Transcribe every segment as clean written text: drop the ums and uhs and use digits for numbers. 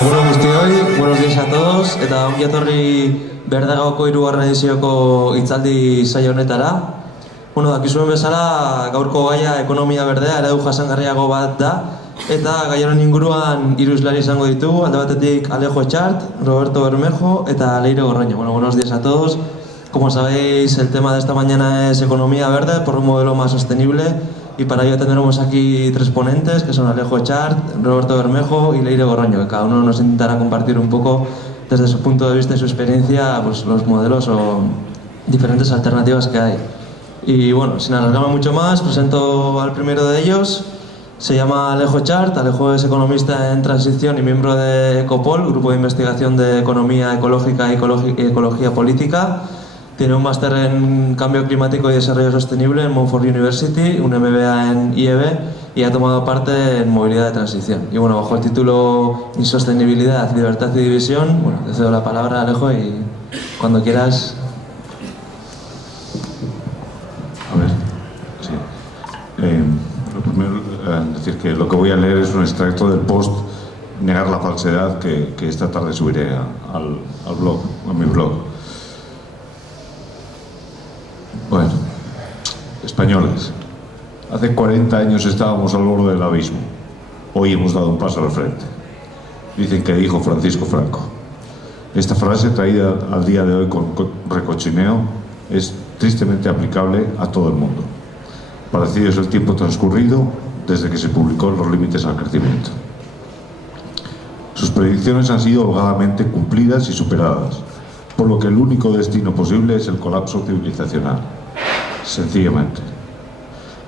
Buenos días a todos, eta ongi etorri Berdagako hirugarren edizioko hitzaldi saio honetara. Dakizuen bezala, gaurko gaia ekonomia berdea, eredu jasangarriago bat da, eta gai honen inguruan hiru hizlari izango ditugu, alde batetik Alejo Etxart, Roberto Bermejo eta Leire Gorroño. Buenos días a todos. Como sabéis, el tema de esta mañana es economía verde por un modelo más sostenible, y para ello tendremos aquí tres ponentes, que son Alejo Etxart, Roberto Bermejo y Leire Gorroño, que cada uno nos intentará compartir un poco desde su punto de vista y su experiencia, pues, los modelos o diferentes alternativas que hay. Y bueno, sin alargarme mucho más, presento al primero de ellos. Se llama Alejo Etxart. Alejo es economista en transición y miembro de Ecopol, grupo de investigación de economía ecológica y ecología política. Tiene un máster en cambio climático y desarrollo sostenible en Montfort University, un MBA en IEB, y ha tomado parte en movilidad de transición. Y bueno, bajo el título Insostenibilidad, Libertad y División, te cedo la palabra, Alejo, y cuando quieras. A ver, sí. Lo primero, decir que lo que voy a leer es un extracto del post Negar la falsedad que esta tarde subiré al blog, a mi blog. Bueno, españoles, hace 40 años estábamos al borde del abismo. Hoy hemos dado un paso al frente. Dicen que dijo Francisco Franco. Esta frase, traída al día de hoy con recochineo, es tristemente aplicable a todo el mundo. Parecido es el tiempo transcurrido desde que se publicó Los límites al crecimiento. Sus predicciones han sido holgadamente cumplidas y superadas, por lo que el único destino posible es el colapso civilizacional. Sencillamente.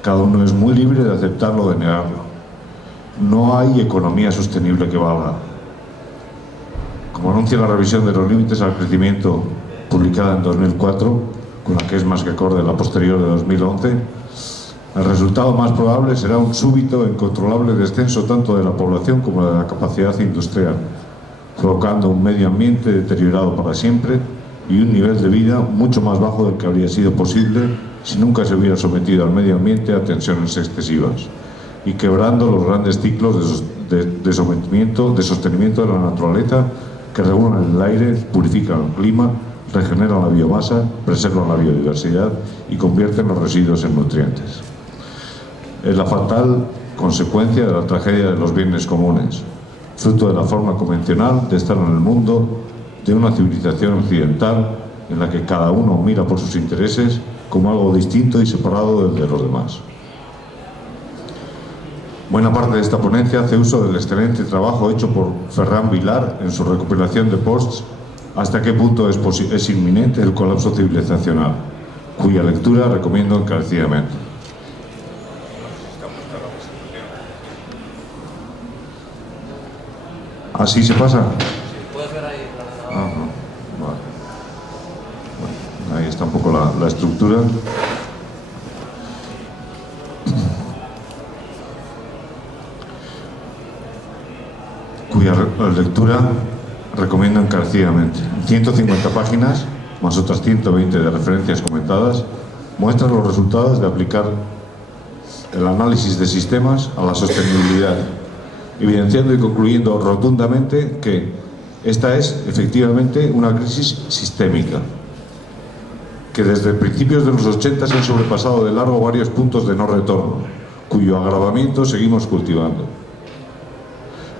Cada uno es muy libre de aceptarlo o de negarlo. No hay economía sostenible que valga. Como anuncia la revisión de los límites al crecimiento publicada en 2004, con la que es más que acorde la posterior de 2011, el resultado más probable será un súbito e incontrolable descenso tanto de la población como de la capacidad industrial, provocando un medio ambiente deteriorado para siempre y un nivel de vida mucho más bajo del que habría sido posible si nunca se hubiera sometido al medio ambiente a tensiones excesivas, y quebrando los grandes ciclos de sostenimiento de la naturaleza que regulan el aire, purifican el clima, regeneran la biomasa, preservan la biodiversidad y convierten los residuos en nutrientes. Es la fatal consecuencia de la tragedia de los bienes comunes, fruto de la forma convencional de estar en el mundo de una civilización occidental en la que cada uno mira por sus intereses como algo distinto y separado del de los demás. Buena parte de esta ponencia hace uso del excelente trabajo hecho por Ferran Vilar en su recopilación de posts Hasta qué punto es inminente el colapso civilizacional, cuya lectura recomiendo encarecidamente. ¿Así se pasa? Puedes ver ahí. Ajá, vale. Bueno, ahí está un poco la estructura. Cuya lectura recomiendo encarecidamente. 150 páginas, más otras 120 de referencias comentadas, muestran los resultados de aplicar el análisis de sistemas a la sostenibilidad, evidenciando y concluyendo rotundamente que esta es efectivamente una crisis sistémica, que desde principios de los 80 se han sobrepasado de largo varios puntos de no retorno, cuyo agravamiento seguimos cultivando,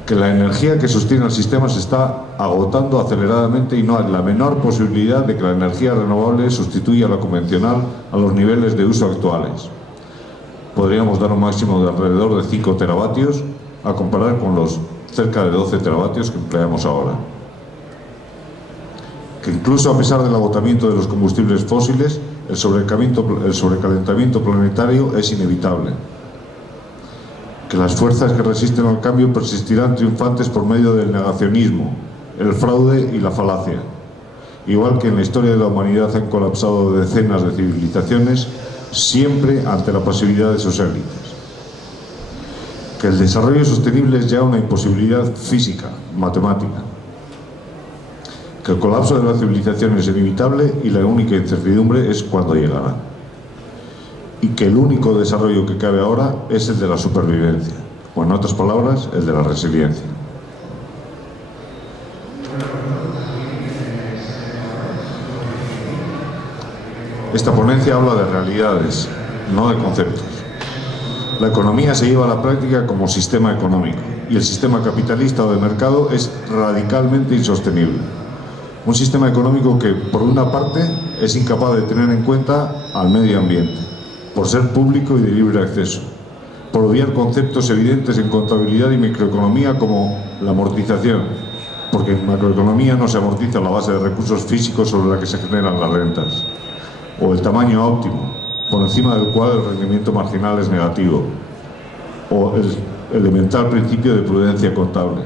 que la energía que sostiene el sistema se está agotando aceleradamente y no hay la menor posibilidad de que la energía renovable sustituya a la convencional a los niveles de uso actuales. Podríamos dar un máximo de alrededor de 5 teravatios a comparar con los cerca de 12 teravatios que empleamos ahora. Que incluso a pesar del agotamiento de los combustibles fósiles, el sobrecalentamiento planetario es inevitable. Que las fuerzas que resisten al cambio persistirán triunfantes por medio del negacionismo, el fraude y la falacia. Igual que en la historia de la humanidad han colapsado decenas de civilizaciones, siempre ante la pasividad de sus élites. Que el desarrollo sostenible es ya una imposibilidad física, matemática. Que el colapso de la civilización es inevitable y la única incertidumbre es cuándo llegará. Y que el único desarrollo que cabe ahora es el de la supervivencia, o en otras palabras, el de la resiliencia. Esta ponencia habla de realidades, no de conceptos. La economía se lleva a la práctica como sistema económico y el sistema capitalista o de mercado es radicalmente insostenible. Un sistema económico que, por una parte, es incapaz de tener en cuenta al medio ambiente, por ser público y de libre acceso, por obviar conceptos evidentes en contabilidad y microeconomía como la amortización, porque en macroeconomía no se amortiza la base de recursos físicos sobre la que se generan las rentas, o el tamaño óptimo, por encima del cual el rendimiento marginal es negativo, o el elemental principio de prudencia contable,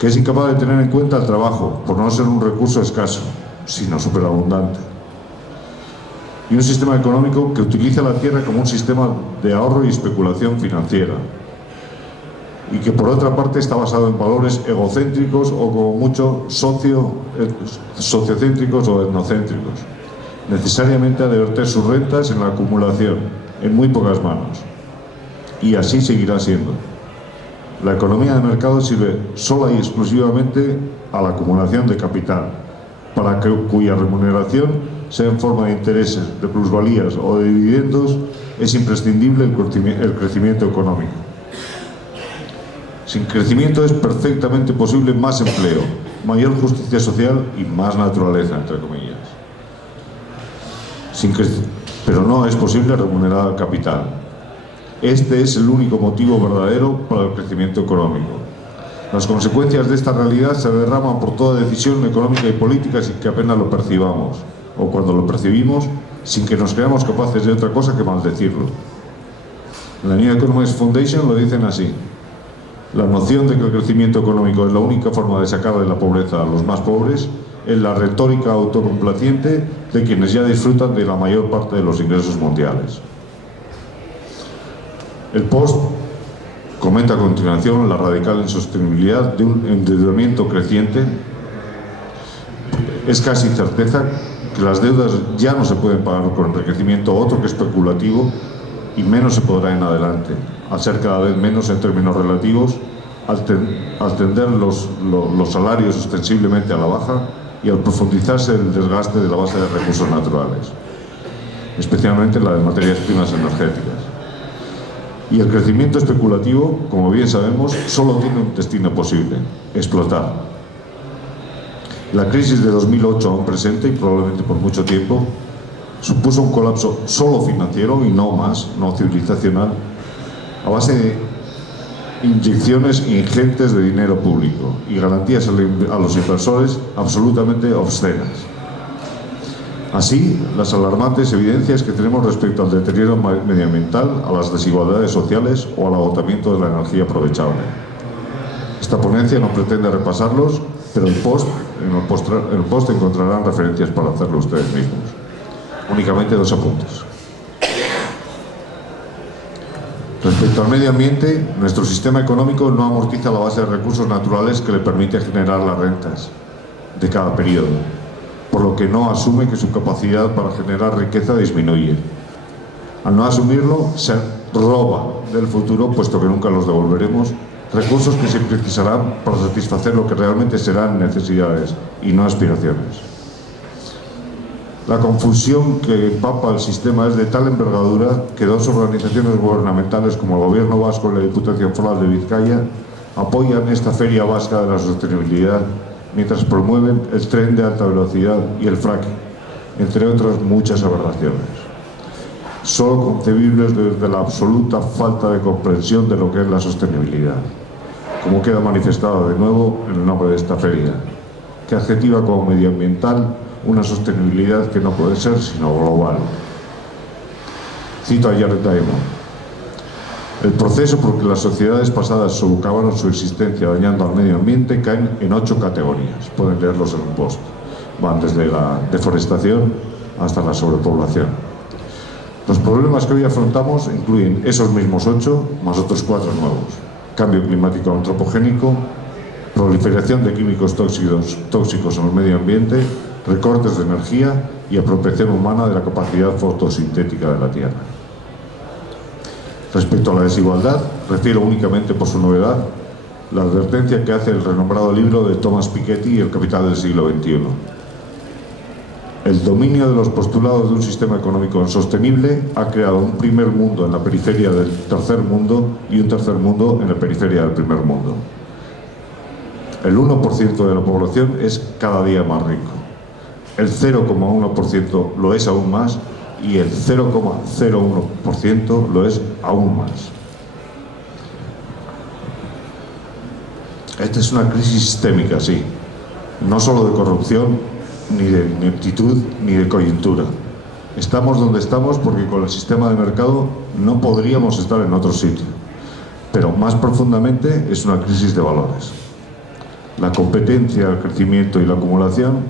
que es incapaz de tener en cuenta el trabajo, por no ser un recurso escaso, sino superabundante, y un sistema económico que utiliza la tierra como un sistema de ahorro y especulación financiera, y que por otra parte está basado en valores egocéntricos o como mucho sociocéntricos o etnocéntricos. Necesariamente ha de verter sus rentas en la acumulación, en muy pocas manos. Y así seguirá siendo. La economía de mercado sirve sola y exclusivamente a la acumulación de capital, para cuya remuneración, sea en forma de intereses, de plusvalías o de dividendos, es imprescindible el crecimiento económico. Sin crecimiento es perfectamente posible más empleo, mayor justicia social y más naturaleza, entre comillas. Pero no es posible remunerar al capital. Este es el único motivo verdadero para el crecimiento económico. Las consecuencias de esta realidad se derraman por toda decisión económica y política sin que apenas lo percibamos, o cuando lo percibimos, sin que nos creamos capaces de otra cosa que maldecirlo. En la New Economics Foundation lo dicen así: la noción de que el crecimiento económico es la única forma de sacar de la pobreza a los más pobres es la retórica autocomplaciente de quienes ya disfrutan de la mayor parte de los ingresos mundiales. El Post comenta a continuación la radical insostenibilidad de un endeudamiento creciente. Es casi certeza que las deudas ya no se pueden pagar con enriquecimiento otro que especulativo y menos se podrá en adelante, al ser cada vez menos en términos relativos, al tender los salarios ostensiblemente a la baja y al profundizarse el desgaste de la base de recursos naturales, especialmente la de materias primas energéticas. Y el crecimiento especulativo, como bien sabemos, solo tiene un destino posible: explotar. La crisis de 2008 aún presente, y probablemente por mucho tiempo, supuso un colapso solo financiero y no más, no civilizacional, a base de inyecciones ingentes de dinero público y garantías a los inversores absolutamente obscenas. Así, las alarmantes evidencias que tenemos respecto al deterioro medioambiental, a las desigualdades sociales o al agotamiento de la energía aprovechable. Esta ponencia no pretende repasarlos, pero en el post encontrarán referencias para hacerlo ustedes mismos. Únicamente 2 apuntes. Respecto al medio ambiente, nuestro sistema económico no amortiza la base de recursos naturales que le permite generar las rentas de cada periodo, por lo que no asume que su capacidad para generar riqueza disminuye. Al no asumirlo, se roba del futuro, puesto que nunca los devolveremos, recursos que se precisarán para satisfacer lo que realmente serán necesidades y no aspiraciones. La confusión que empapa el sistema es de tal envergadura que 2 organizaciones gubernamentales como el Gobierno Vasco y la Diputación Foral de Vizcaya apoyan esta Feria Vasca de la Sostenibilidad, mientras promueven el tren de alta velocidad y el fracking, entre otras muchas aberraciones, solo concebibles desde la absoluta falta de comprensión de lo que es la sostenibilidad, como queda manifestado de nuevo en el nombre de esta feria, que adjetiva como medioambiental una sostenibilidad que no puede ser sino global. Cito a Jared Diamond: el proceso por que las sociedades pasadas socavaron su existencia dañando al medio ambiente caen en 8 categorías. Pueden leerlos en un post. Van desde la deforestación hasta la sobrepoblación. Los problemas que hoy afrontamos incluyen esos mismos 8 más otros 4 nuevos: cambio climático antropogénico, proliferación de químicos tóxicos en el medio ambiente, recortes de energía y apropiación humana de la capacidad fotosintética de la Tierra. Respecto a la desigualdad, refiero únicamente por su novedad la advertencia que hace el renombrado libro de Thomas Piketty, El capital del siglo XXI. El El dominio de los postulados de un sistema económico insostenible ha creado un primer mundo en la periferia del tercer mundo y un tercer mundo en la periferia del primer mundo. El 1% de la población es cada día más rico. El 0,1% lo es aún más y el 0,01% lo es aún más. Esta es una crisis sistémica, sí, no solo de corrupción, ni de ineptitud, ni de coyuntura. Estamos donde estamos porque con el sistema de mercado no podríamos estar en otro sitio. Pero más profundamente es una crisis de valores. La competencia, el crecimiento y la acumulación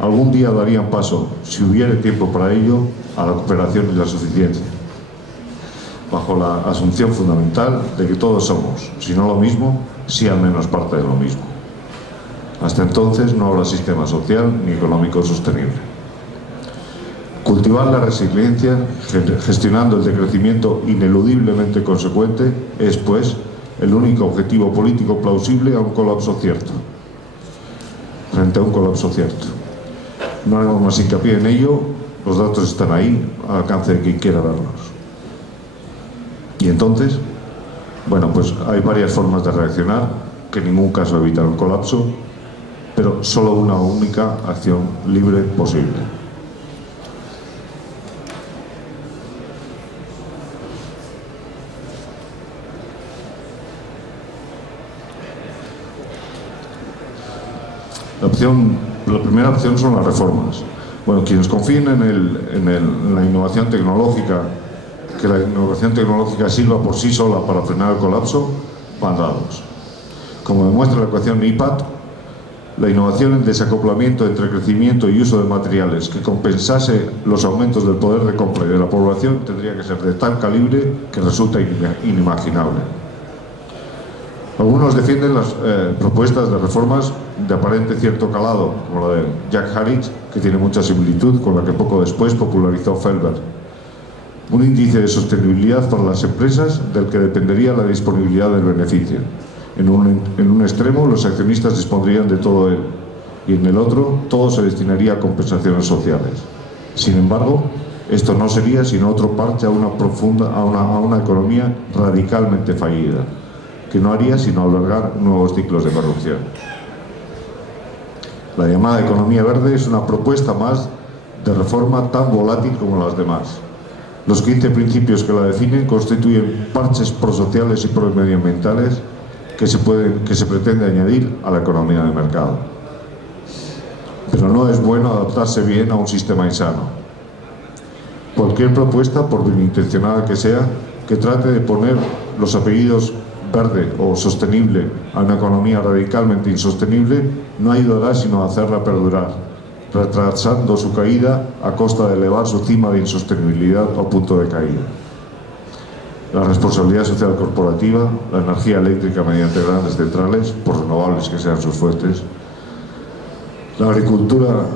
algún día darían paso, si hubiera tiempo para ello, a la cooperación y la suficiencia, bajo la asunción fundamental de que todos somos, si no lo mismo, sí al menos parte de lo mismo. Hasta entonces no habrá sistema social ni económico sostenible. Cultivar la resiliencia, gestionando el decrecimiento ineludiblemente consecuente, es, pues, el único objetivo político plausible a un colapso cierto. Frente a un colapso cierto. No haremos más hincapié en ello, los datos están ahí, al alcance de quien quiera verlos. Y entonces, bueno, pues hay varias formas de reaccionar, que en ningún caso evitan un colapso, pero solo una única acción libre posible. La primera opción son las reformas. Bueno, quienes confíen en la innovación tecnológica, que la innovación tecnológica sirva por sí sola para frenar el colapso, van dados. Como demuestra la ecuación IPAT, la innovación en desacoplamiento entre crecimiento y uso de materiales que compensase los aumentos del poder de compra y de la población tendría que ser de tal calibre que resulta inimaginable. Algunos defienden las propuestas de reformas de aparente cierto calado, como la de Jack Harris, que tiene mucha similitud con la que poco después popularizó Felber. Un índice de sostenibilidad para las empresas del que dependería la disponibilidad del beneficio. En un extremo, los accionistas dispondrían de todo él, y en el otro, todo se destinaría a compensaciones sociales. Sin embargo, esto no sería sino otro parche a una economía radicalmente fallida, que no haría sino albergar nuevos ciclos de corrupción. La llamada economía verde es una propuesta más de reforma tan volátil como las demás. Los 15 principios que la definen constituyen parches prosociales y promedioambientales que se pretende añadir a la economía de mercado. Pero no es bueno adaptarse bien a un sistema insano. Cualquier propuesta, por bien intencionada que sea, que trate de poner los apellidos verde o sostenible a una economía radicalmente insostenible, no ayudará sino a hacerla perdurar, retrasando su caída a costa de elevar su cima de insostenibilidad o punto de caída. La responsabilidad social corporativa, la energía eléctrica mediante grandes centrales, por renovables que sean sus fuentes, la agricultura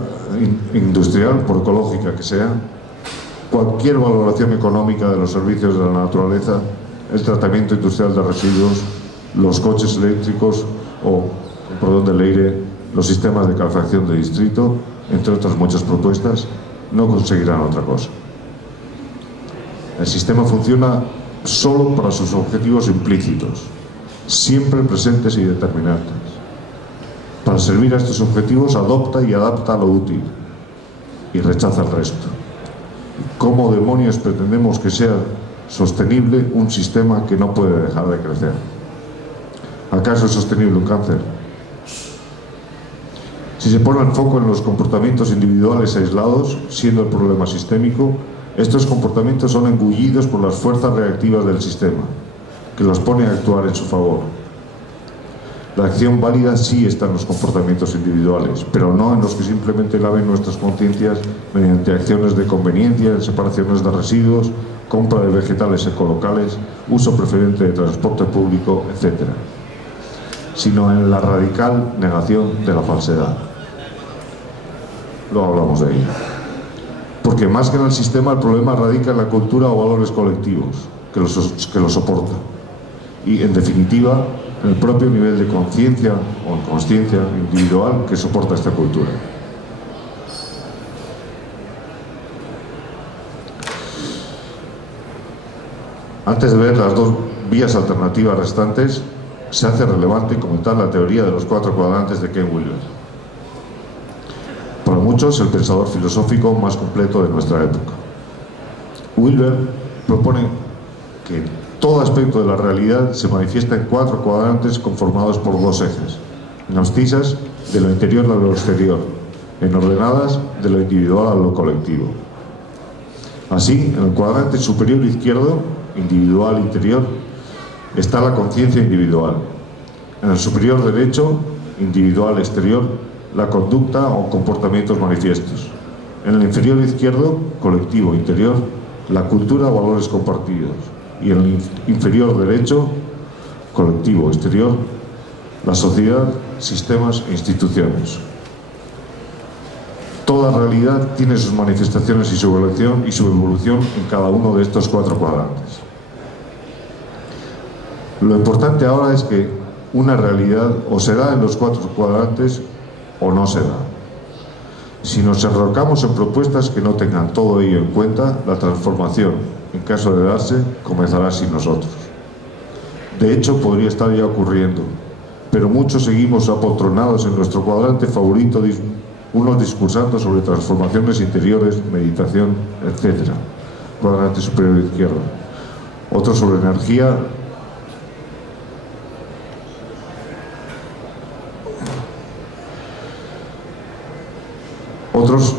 industrial, por ecológica que sea, cualquier valoración económica de los servicios de la naturaleza, el tratamiento industrial de residuos, los coches eléctricos o, perdón del aire, los sistemas de calefacción de distrito, entre otras muchas propuestas, no conseguirán otra cosa. El sistema funciona solo para sus objetivos implícitos, siempre presentes y determinantes. Para servir a estos objetivos adopta y adapta lo útil y rechaza el resto. ¿Cómo demonios pretendemos que sea sostenible un sistema que no puede dejar de crecer? ¿Acaso es sostenible un cáncer? Si se pone el foco en los comportamientos individuales aislados, siendo el problema sistémico, estos comportamientos son engullidos por las fuerzas reactivas del sistema, que los pone a actuar en su favor. La acción válida sí está en los comportamientos individuales, pero no en los que simplemente laven nuestras conciencias mediante acciones de conveniencia, separaciones de residuos, compra de vegetales ecolocales, uso preferente de transporte público, etc., sino en la radical negación de la falsedad. Luego hablamos de ello. Porque más que en el sistema, el problema radica en la cultura o valores colectivos que lo soportan. Y, en definitiva, en el propio nivel de conciencia o inconsciencia individual que soporta esta cultura. Antes de ver las dos vías alternativas restantes, se hace relevante comentar la teoría de los 4 cuadrantes de Ken Wilber. Para muchos, el pensador filosófico más completo de nuestra época. Wilber propone que todo aspecto de la realidad se manifiesta en 4 cuadrantes conformados por 2 ejes, en abscisas de lo interior a lo exterior, en ordenadas de lo individual a lo colectivo. Así, en el cuadrante superior izquierdo, individual interior, está la conciencia individual. En el superior derecho, individual exterior, la conducta o comportamientos manifiestos. En el inferior izquierdo, colectivo interior, la cultura o valores compartidos. Y en el inferior derecho, colectivo exterior, la sociedad, sistemas e instituciones. Toda realidad tiene sus manifestaciones y su evolución en cada uno de estos 4 cuadrantes. Lo importante ahora es que una realidad o se da en los 4 cuadrantes o no se da. Si nos enrocamos en propuestas que no tengan todo ello en cuenta, la transformación, en caso de darse, comenzará sin nosotros. De hecho, podría estar ya ocurriendo, pero muchos seguimos apoltronados en nuestro cuadrante favorito, unos discursando sobre transformaciones interiores, meditación, etc. Cuadrante superior izquierdo. Otros sobre energía. Otros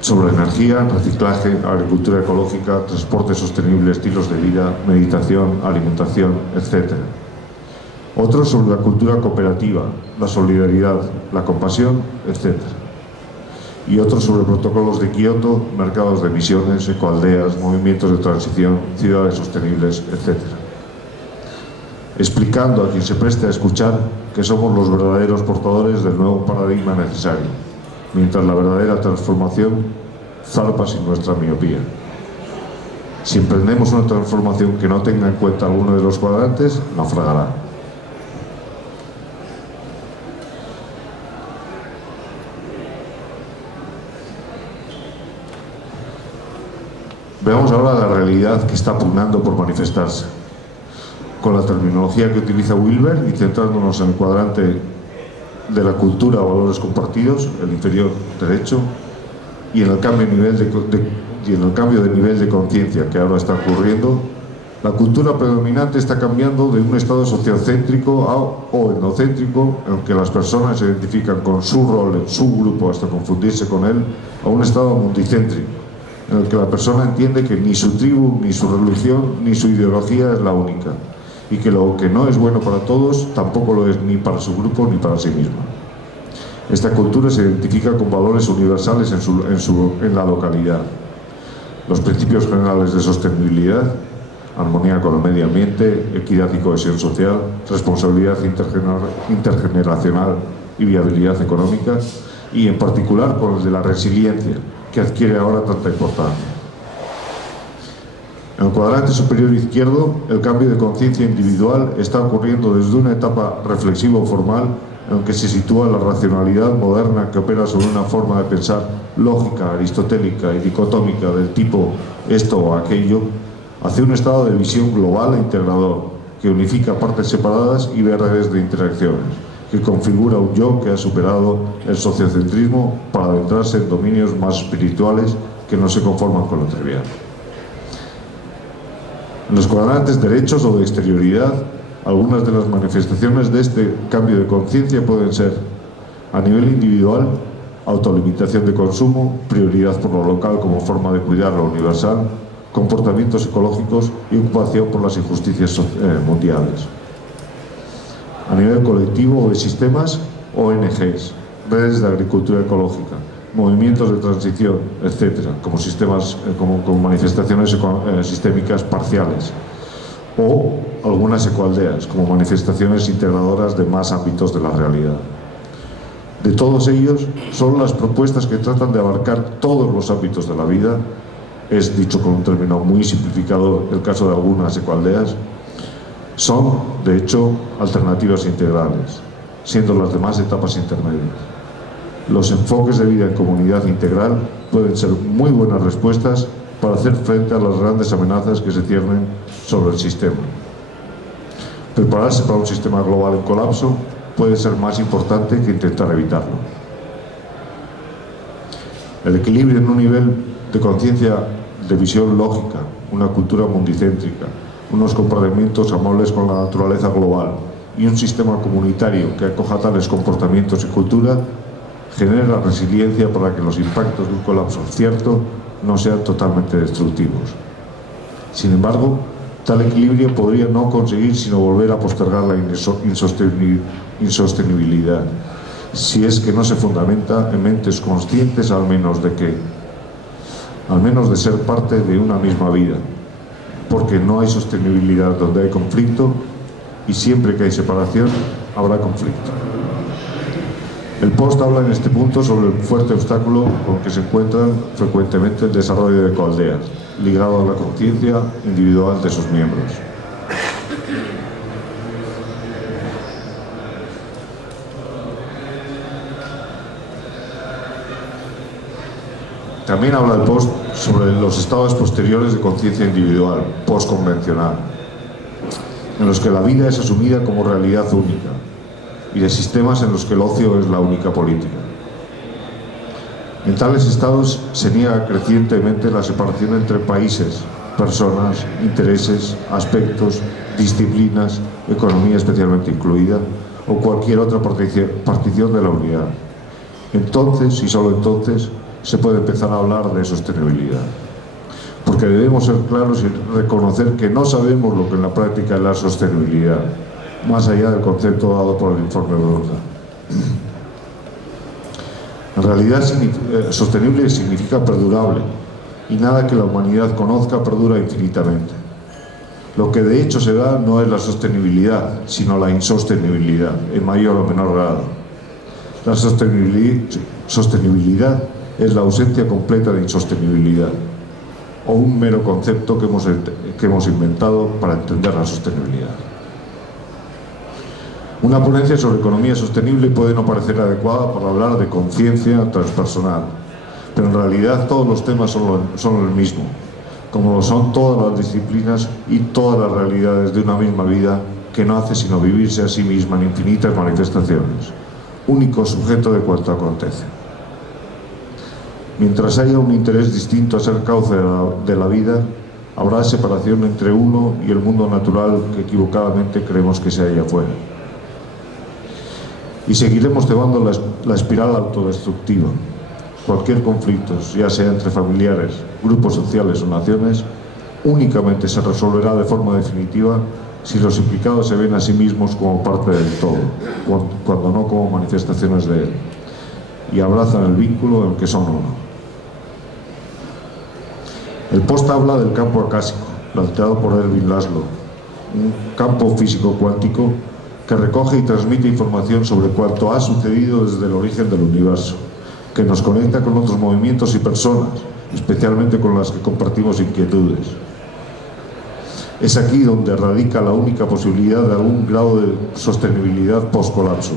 sobre energía, reciclaje, agricultura ecológica, transporte sostenible, estilos de vida, meditación, alimentación, etc. Otros sobre la cultura cooperativa, la solidaridad, la compasión, etc. Y otros sobre protocolos de Kioto, mercados de emisiones, ecoaldeas, movimientos de transición, ciudades sostenibles, etc. Explicando a quien se preste a escuchar que somos los verdaderos portadores del nuevo paradigma necesario, mientras la verdadera transformación zarpa sin nuestra miopía. Si emprendemos una transformación que no tenga en cuenta alguno de los cuadrantes, naufragará. Veamos ahora la realidad que está pugnando por manifestarse. Con la terminología que utiliza Wilber y centrándonos en el cuadrante de la cultura o valores compartidos, el inferior derecho, y en el cambio de nivel de conciencia que ahora está ocurriendo, la cultura predominante está cambiando de un estado sociocéntrico o etnocéntrico, en el que las personas se identifican con su rol en su grupo hasta confundirse con él, a un estado multicéntrico, en el que la persona entiende que ni su tribu, ni su religión, ni su ideología es la única, y que lo que no es bueno para todos tampoco lo es ni para su grupo ni para sí misma. Esta cultura se identifica con valores universales en la localidad. Los principios generales de sostenibilidad, armonía con el medio ambiente, equidad y cohesión social, responsabilidad intergeneracional y viabilidad económica, y en particular con el de la resiliencia, que adquiere ahora tanta importancia. En el cuadrante superior izquierdo, el cambio de conciencia individual está ocurriendo desde una etapa reflexivo-formal en que se sitúa la racionalidad moderna que opera sobre una forma de pensar lógica, aristotélica y dicotómica del tipo esto o aquello, hacia un estado de visión global e integrador que unifica partes separadas y ve redes de interacciones, que configura un yo que ha superado el sociocentrismo para adentrarse en dominios más espirituales que no se conforman con lo trivial. En los cuadrantes derechos o de exterioridad, algunas de las manifestaciones de este cambio de conciencia pueden ser, a nivel individual, autolimitación de consumo, prioridad por lo local como forma de cuidar lo universal, comportamientos ecológicos y ocupación por las injusticias mundiales. A nivel colectivo o de sistemas, ONGs, redes de agricultura ecológica, movimientos de transición, etcétera, como sistemas, como manifestaciones sistémicas parciales, o algunas ecoaldeas, como manifestaciones integradoras de más ámbitos de la realidad. De todos ellos, son las propuestas que tratan de abarcar todos los ámbitos de la vida, es dicho con un término muy simplificado el caso de algunas ecoaldeas, son, de hecho, alternativas integrales, siendo las demás etapas intermedias. Los enfoques de vida en comunidad integral pueden ser muy buenas respuestas para hacer frente a las grandes amenazas que se ciernen sobre el sistema. Prepararse para un sistema global en colapso puede ser más importante que intentar evitarlo. El equilibrio en un nivel de conciencia, de visión lógica, una cultura mundicéntrica, unos comportamientos amables con la naturaleza global y un sistema comunitario que acoja tales comportamientos y cultura genera resiliencia para que los impactos de un colapso cierto no sean totalmente destructivos. Sin embargo, tal equilibrio podría no conseguir sino volver a postergar la insostenibilidad, si es que no se fundamenta en mentes conscientes al menos de ser parte de una misma vida, porque no hay sostenibilidad donde hay conflicto y siempre que hay separación habrá conflicto. El post habla en este punto sobre el fuerte obstáculo con que se encuentran frecuentemente el desarrollo de coaldeas, ligado a la conciencia individual de sus miembros. También habla el post sobre los estados posteriores de conciencia individual, postconvencional, en los que la vida es asumida como realidad única, y de sistemas en los que el ocio es la única política. En tales estados se niega crecientemente la separación entre países, personas, intereses, aspectos, disciplinas, economía especialmente incluida, o cualquier otra partición de la unidad. Entonces, y solo entonces, se puede empezar a hablar de sostenibilidad. Porque debemos ser claros y reconocer que no sabemos lo que en la práctica es la sostenibilidad, más allá del concepto dado por el informe Brundtland. En realidad, sostenible significa perdurable, y nada que la humanidad conozca perdura infinitamente. Lo que de hecho se da no es la sostenibilidad, sino la insostenibilidad, en mayor o menor grado. La sostenibilidad es la ausencia completa de insostenibilidad, o un mero concepto que hemos inventado para entender la sostenibilidad. Una ponencia sobre economía sostenible puede no parecer adecuada para hablar de conciencia transpersonal, pero en realidad todos los temas son el mismo, como lo son todas las disciplinas y todas las realidades de una misma vida que no hace sino vivirse a sí misma en infinitas manifestaciones, único sujeto de cuanto acontece. Mientras haya un interés distinto a ser cauce de la vida, habrá separación entre uno y el mundo natural que equivocadamente creemos que se halla afuera. Y seguiremos cebando la espiral autodestructiva. Cualquier conflicto, ya sea entre familiares, grupos sociales o naciones, únicamente se resolverá de forma definitiva si los implicados se ven a sí mismos como parte del todo, cuando no como manifestaciones de él, y abrazan el vínculo en el que son uno. El post habla del campo acásico, planteado por Erwin Laszlo, un campo físico cuántico que recoge y transmite información sobre cuanto ha sucedido desde el origen del universo, que nos conecta con otros movimientos y personas, especialmente con las que compartimos inquietudes. Es aquí donde radica la única posibilidad de algún grado de sostenibilidad post-colapso.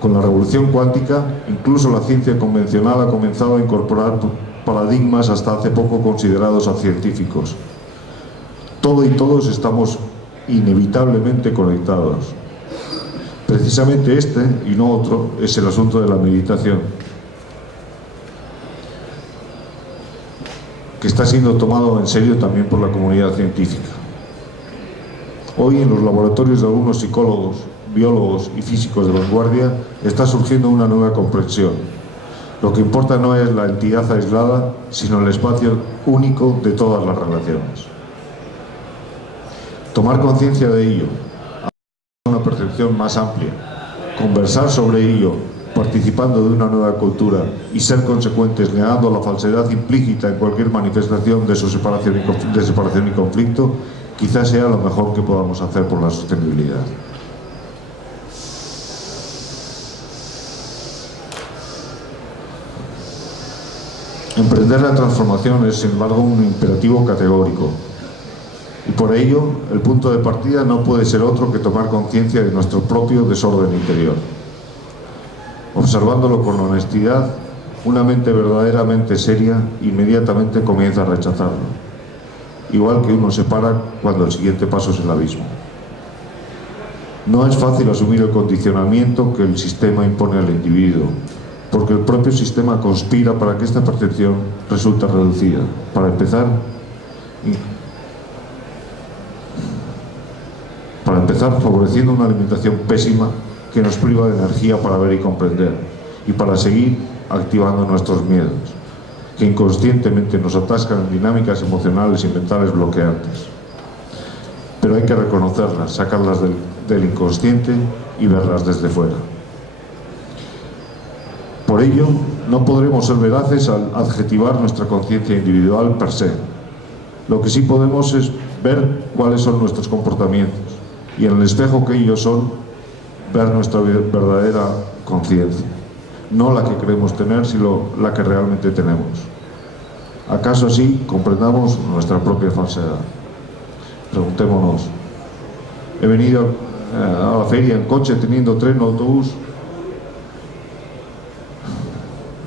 Con la revolución cuántica, incluso la ciencia convencional ha comenzado a incorporar paradigmas hasta hace poco considerados científicos. Todo y todos estamos inevitablemente conectados. Precisamente este, y no otro, es el asunto de la meditación, que está siendo tomado en serio también por la comunidad científica. Hoy, en los laboratorios de algunos psicólogos, biólogos y físicos de vanguardia, está surgiendo una nueva comprensión. Lo que importa no es la entidad aislada, sino el espacio único de todas las relaciones. Tomar conciencia de ello, una percepción más amplia, conversar sobre ello, participando de una nueva cultura y ser consecuentes negando la falsedad implícita en cualquier manifestación de separación y conflicto, quizás sea lo mejor que podamos hacer por la sostenibilidad. Emprender la transformación es, sin embargo, un imperativo categórico. Y por ello, el punto de partida no puede ser otro que tomar conciencia de nuestro propio desorden interior. Observándolo con honestidad Una mente verdaderamente seria inmediatamente comienza a rechazarlo, igual que uno se para cuando el siguiente paso es el abismo. No es fácil asumir el condicionamiento que el sistema impone al individuo, porque el propio sistema conspira para que esta percepción resulte reducida. Para empezar, favoreciendo una alimentación pésima que nos priva de energía para ver y comprender, y para seguir activando nuestros miedos, que inconscientemente nos atascan en dinámicas emocionales y mentales bloqueantes. Pero hay que reconocerlas, sacarlas del inconsciente y verlas desde fuera. Por ello, no podremos ser veraces al adjetivar nuestra conciencia individual per se. Lo que sí podemos es ver cuáles son nuestros comportamientos y en el espejo que ellos son, ver nuestra verdadera conciencia. No la que creemos tener, sino la que realmente tenemos. ¿Acaso así comprendamos nuestra propia falsedad? Preguntémonos, ¿he venido a la feria en coche teniendo tren o autobús?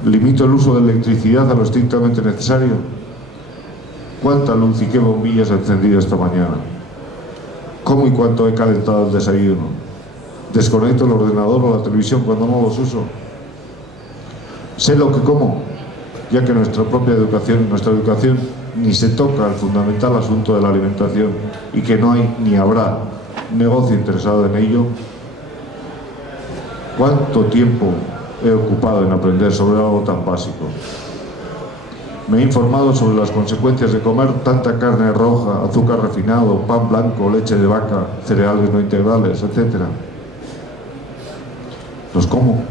¿Limito el uso de electricidad a lo estrictamente necesario? ¿Cuánta luz y qué bombillas he encendido esta mañana? ¿Cómo y cuánto he calentado el desayuno? ¿Desconecto el ordenador o la televisión cuando no los uso? ¿Sé lo que como? Ya que nuestra educación ni se toca el fundamental asunto de la alimentación y que no hay ni habrá negocio interesado en ello. ¿Cuánto tiempo he ocupado en aprender sobre algo tan básico? Me he informado sobre las consecuencias de comer tanta carne roja, azúcar refinado, pan blanco, leche de vaca, cereales no integrales, etc. ¿Los como?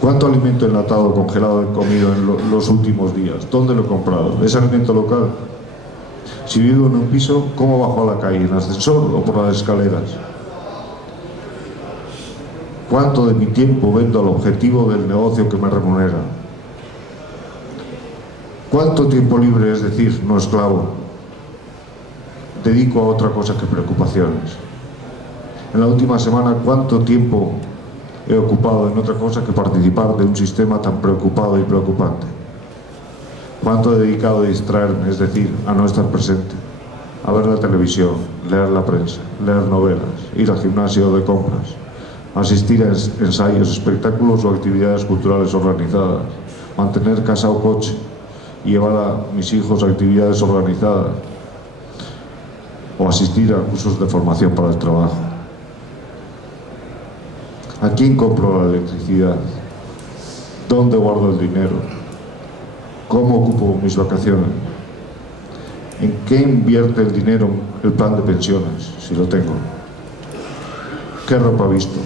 ¿Cuánto alimento enlatado o congelado he comido en los últimos días? ¿Dónde lo he comprado? ¿Es alimento local? Si vivo en un piso, ¿cómo bajo a la calle? ¿En ascensor o por las escaleras? ¿Cuánto de mi tiempo vendo al objetivo del negocio que me remunera? ¿Cuánto tiempo libre, es decir, no esclavo, dedico a otra cosa que preocupaciones? En la última semana, ¿cuánto tiempo he ocupado en otra cosa que participar de un sistema tan preocupado y preocupante? ¿Cuánto he dedicado a distraerme, es decir, a no estar presente? A ver la televisión, leer la prensa, leer novelas, ir al gimnasio de compras, asistir a ensayos, espectáculos o actividades culturales organizadas, mantener casa o coche y llevar a mis hijos a actividades organizadas o asistir a cursos de formación para el trabajo. ¿A quién compro la electricidad? ¿Dónde guardo el dinero? ¿Cómo ocupo mis vacaciones? ¿En qué invierte el dinero el plan de pensiones, si lo tengo? ¿Qué ropa visto?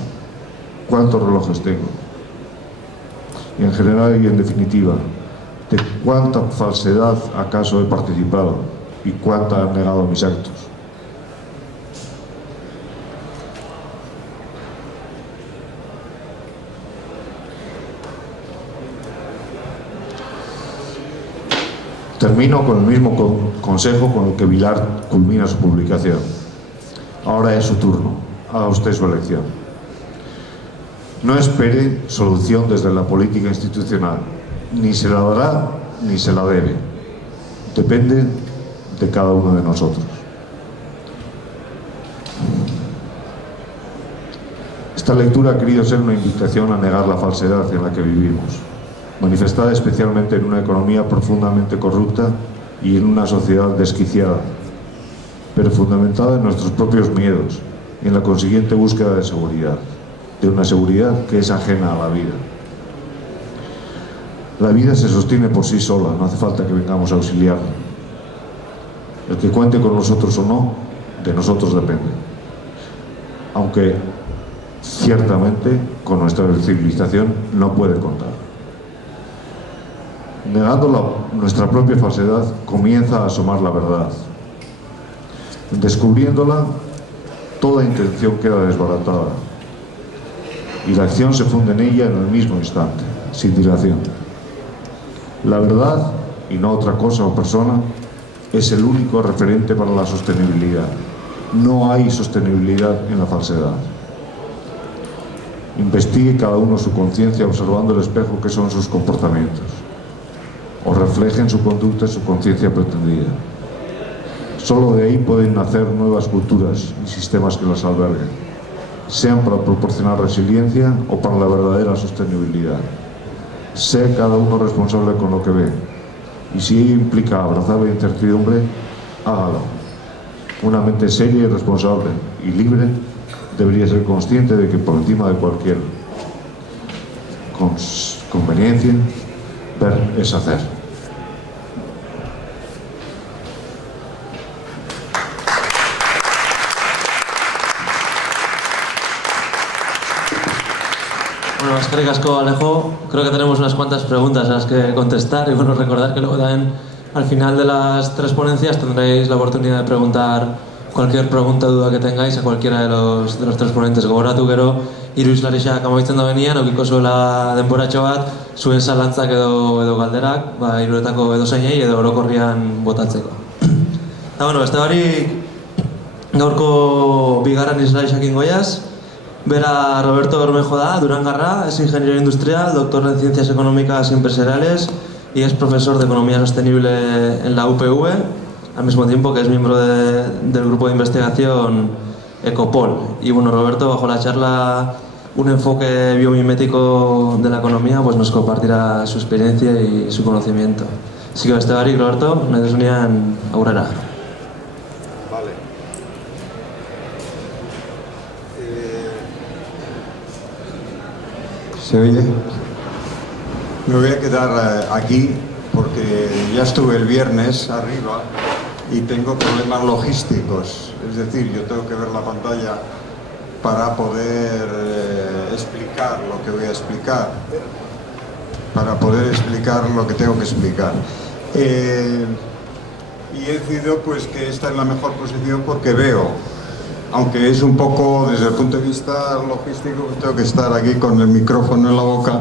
¿Cuántos relojes tengo? Y en general y en definitiva, ¿de cuánta falsedad acaso he participado y cuánta han negado mis actos? Termino con el mismo consejo con el que Vilar culmina su publicación. Ahora es su turno, haga usted su elección. No espere solución desde la política institucional, ni se la dará ni se la debe. Depende de cada uno de nosotros. Esta lectura ha querido ser una invitación a negar la falsedad en la que vivimos, manifestada especialmente en una economía profundamente corrupta y en una sociedad desquiciada, pero fundamentada en nuestros propios miedos y en la consiguiente búsqueda de seguridad, de una seguridad que es ajena a la vida. La vida se sostiene por sí sola, no hace falta que vengamos a auxiliarla. El que cuente con nosotros o no, de nosotros depende. Aunque, ciertamente, con nuestra civilización no puede contar. Negando nuestra propia falsedad, comienza a asomar la verdad. Descubriéndola, toda intención queda desbaratada y la acción se funde en ella en el mismo instante, sin dilación. La verdad, y no otra cosa o persona, es el único referente para la sostenibilidad. No hay sostenibilidad en la falsedad. Investigue cada uno su conciencia observando el espejo que son sus comportamientos. O reflejen su conducta y su conciencia pretendida. Solo de ahí pueden nacer nuevas culturas y sistemas que las alberguen, sean para proporcionar resiliencia o para la verdadera sostenibilidad. Sea cada uno responsable con lo que ve, y si ello implica abrazar la incertidumbre, hágalo. Una mente seria y responsable y libre debería ser consciente de que por encima de cualquier conveniencia, ver es hacer. Bueno, eskerrik asko, Alejo. Creo que tenemos unas cuantas preguntas a las que contestar y bueno, recordar que luego también al final de las 3 ponencias tendréis la oportunidad de preguntar cualquier pregunta o duda que tengáis a cualquiera de los 3 ponentes. Gogoratu gero, hiru islariak amaitzen da benean, aukiko zuela denboratxo bat, zuen zalantzak edo galderak, hiruretako edozeinei edo orokorrian botatzeko. Eta bueno, beste barik gaurko bigarren islariakin goiaz. Bera Roberto Bermejo da, Durangarra, es ingeniero industrial, doctor en Ciencias Económicas y Empresariales y es profesor de Economía Sostenible en la UPV, al mismo tiempo que es miembro del grupo de investigación Ecopol. Y bueno, Roberto, bajo la charla Un enfoque biomimético de la economía, pues nos compartirá su experiencia y su conocimiento. Así que beste barik, Roberto, nahi duzunean aurrera. ¿Se oye? Me voy a quedar aquí porque ya estuve el viernes arriba y tengo problemas logísticos. Es decir, yo tengo que ver la pantalla para poder explicar lo que voy a explicar, para poder explicar lo que tengo que explicar. Y he decidido pues que esta es la mejor posición porque veo, aunque es un poco desde el punto de vista logístico, tengo que estar aquí con el micrófono en la boca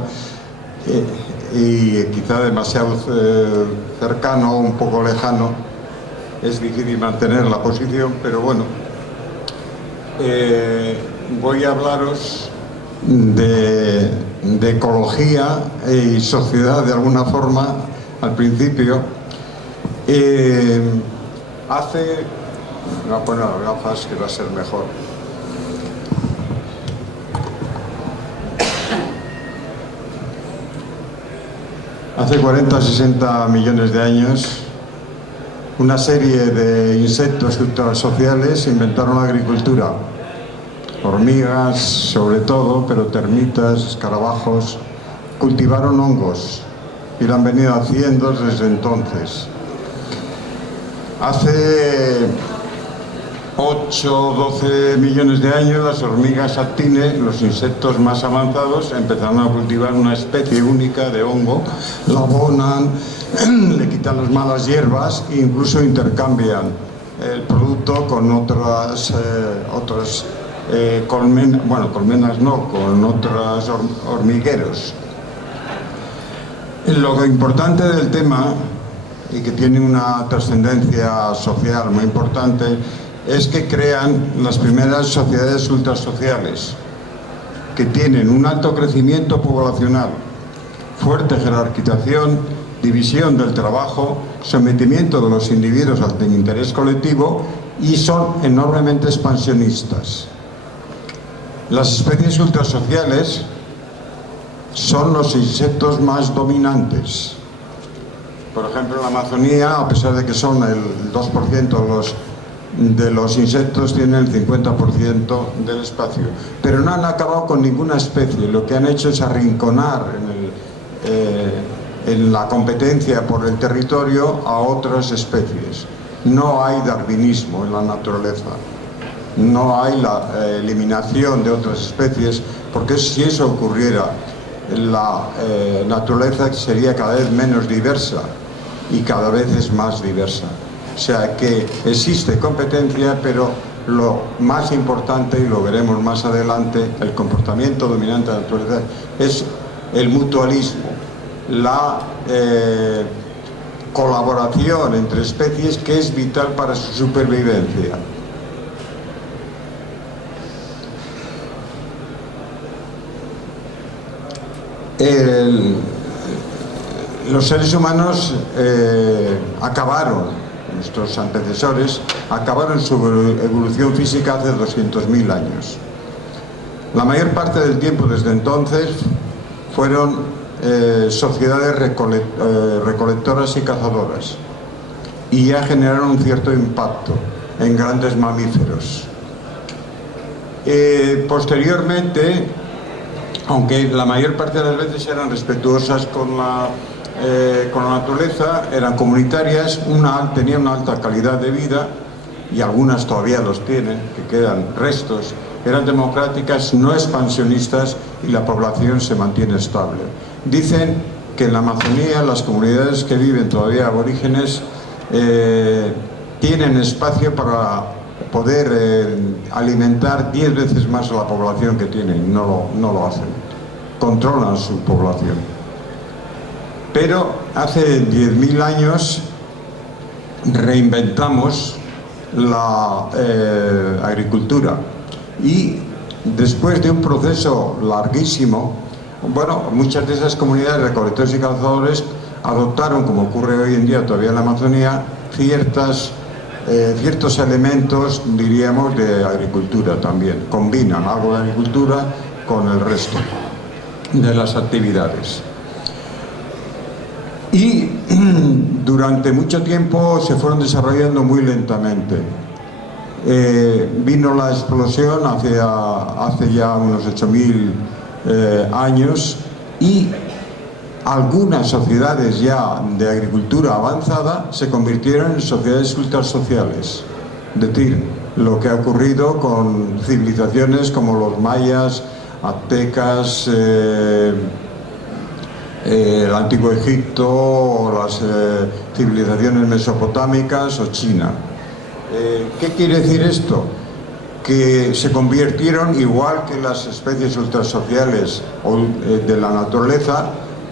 y quizá demasiado cercano, un poco lejano, es difícil mantener la posición, pero bueno, voy a hablaros de ecología y sociedad de alguna forma al principio. Me voy a poner las gafas que va a ser mejor. Hace 40 o 60 millones de años, una serie de insectos ultrasociales inventaron la agricultura. Hormigas, sobre todo, pero termitas, escarabajos, cultivaron hongos y lo han venido haciendo desde entonces. Hace 8 o 12 millones de años las hormigas actines, los insectos más avanzados, empezaron a cultivar una especie única de hongo, la abonan, le quitan las malas hierbas e incluso intercambian el producto con otras colmenas no, con otros hormigueros. Lo importante del tema, y que tiene una trascendencia social muy importante, es que crean las primeras sociedades ultrasociales, que tienen un alto crecimiento poblacional, fuerte jerarquización, división del trabajo, sometimiento de los individuos al interés colectivo y son enormemente expansionistas. Las especies ultrasociales son los insectos más dominantes. Por ejemplo, en la Amazonía, a pesar de que son el 2% de los insectos, tienen el 50% del espacio. Pero no han acabado con ninguna especie. Lo que han hecho es arrinconar en la competencia por el territorio a otras especies. No hay darwinismo en la naturaleza. No hay la eliminación de otras especies, porque si eso ocurriera, la naturaleza sería cada vez menos diversa y cada vez es más diversa. O sea que existe competencia, pero lo más importante, y lo veremos más adelante, el comportamiento dominante de la naturaleza es el mutualismo, la colaboración entre especies, que es vital para su supervivencia. los seres humanos acabaron, nuestros antecesores, acabaron su evolución física hace 200.000 años. La mayor parte del tiempo desde entonces fueron sociedades recolectoras y cazadoras, y ya generaron un cierto impacto en grandes mamíferos. Posteriormente, aunque la mayor parte de las veces eran respetuosas con la naturaleza, eran comunitarias, tenían una alta calidad de vida, y algunas todavía los tienen, que quedan restos, eran democráticas, no expansionistas, y la población se mantiene estable. Dicen que en la Amazonía las comunidades que viven todavía aborígenes tienen espacio para poder alimentar 10 veces más a la población que tienen. No lo hacen, controlan su población. Pero hace 10.000 años reinventamos la agricultura, y después de un proceso larguísimo, bueno, muchas de esas comunidades de recolectores y cazadores adoptaron, como ocurre hoy en día todavía en la Amazonía, ciertos elementos, diríamos, de agricultura también. Combinan algo de agricultura con el resto de las actividades. Y durante mucho tiempo se fueron desarrollando muy lentamente. Vino la explosión hace ya unos 8.000 años, y algunas sociedades ya de agricultura avanzada se convirtieron en sociedades ultrasociales. Es decir, lo que ha ocurrido con civilizaciones como los mayas, aztecas, el antiguo Egipto, o las civilizaciones mesopotámicas o China. ¿Qué quiere decir esto? Que se convirtieron, igual que las especies ultrasociales de la naturaleza,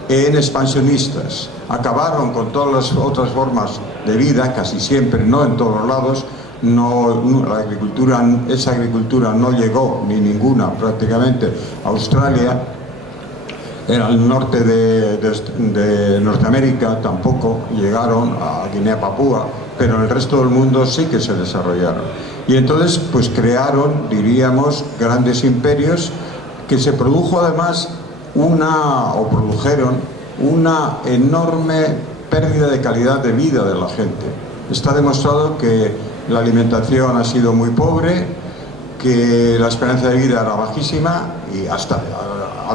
en expansionistas. Acabaron con todas las otras formas de vida, casi siempre, no en todos los lados. Esa agricultura no llegó, ni ninguna prácticamente, a Australia. Al norte de Norteamérica tampoco llegaron, a Guinea-Papúa, pero en el resto del mundo sí que se desarrollaron. Y entonces pues crearon, diríamos, grandes imperios, que se produjo además produjeron una enorme pérdida de calidad de vida de la gente. Está demostrado que la alimentación ha sido muy pobre, que la esperanza de vida era bajísima, y ha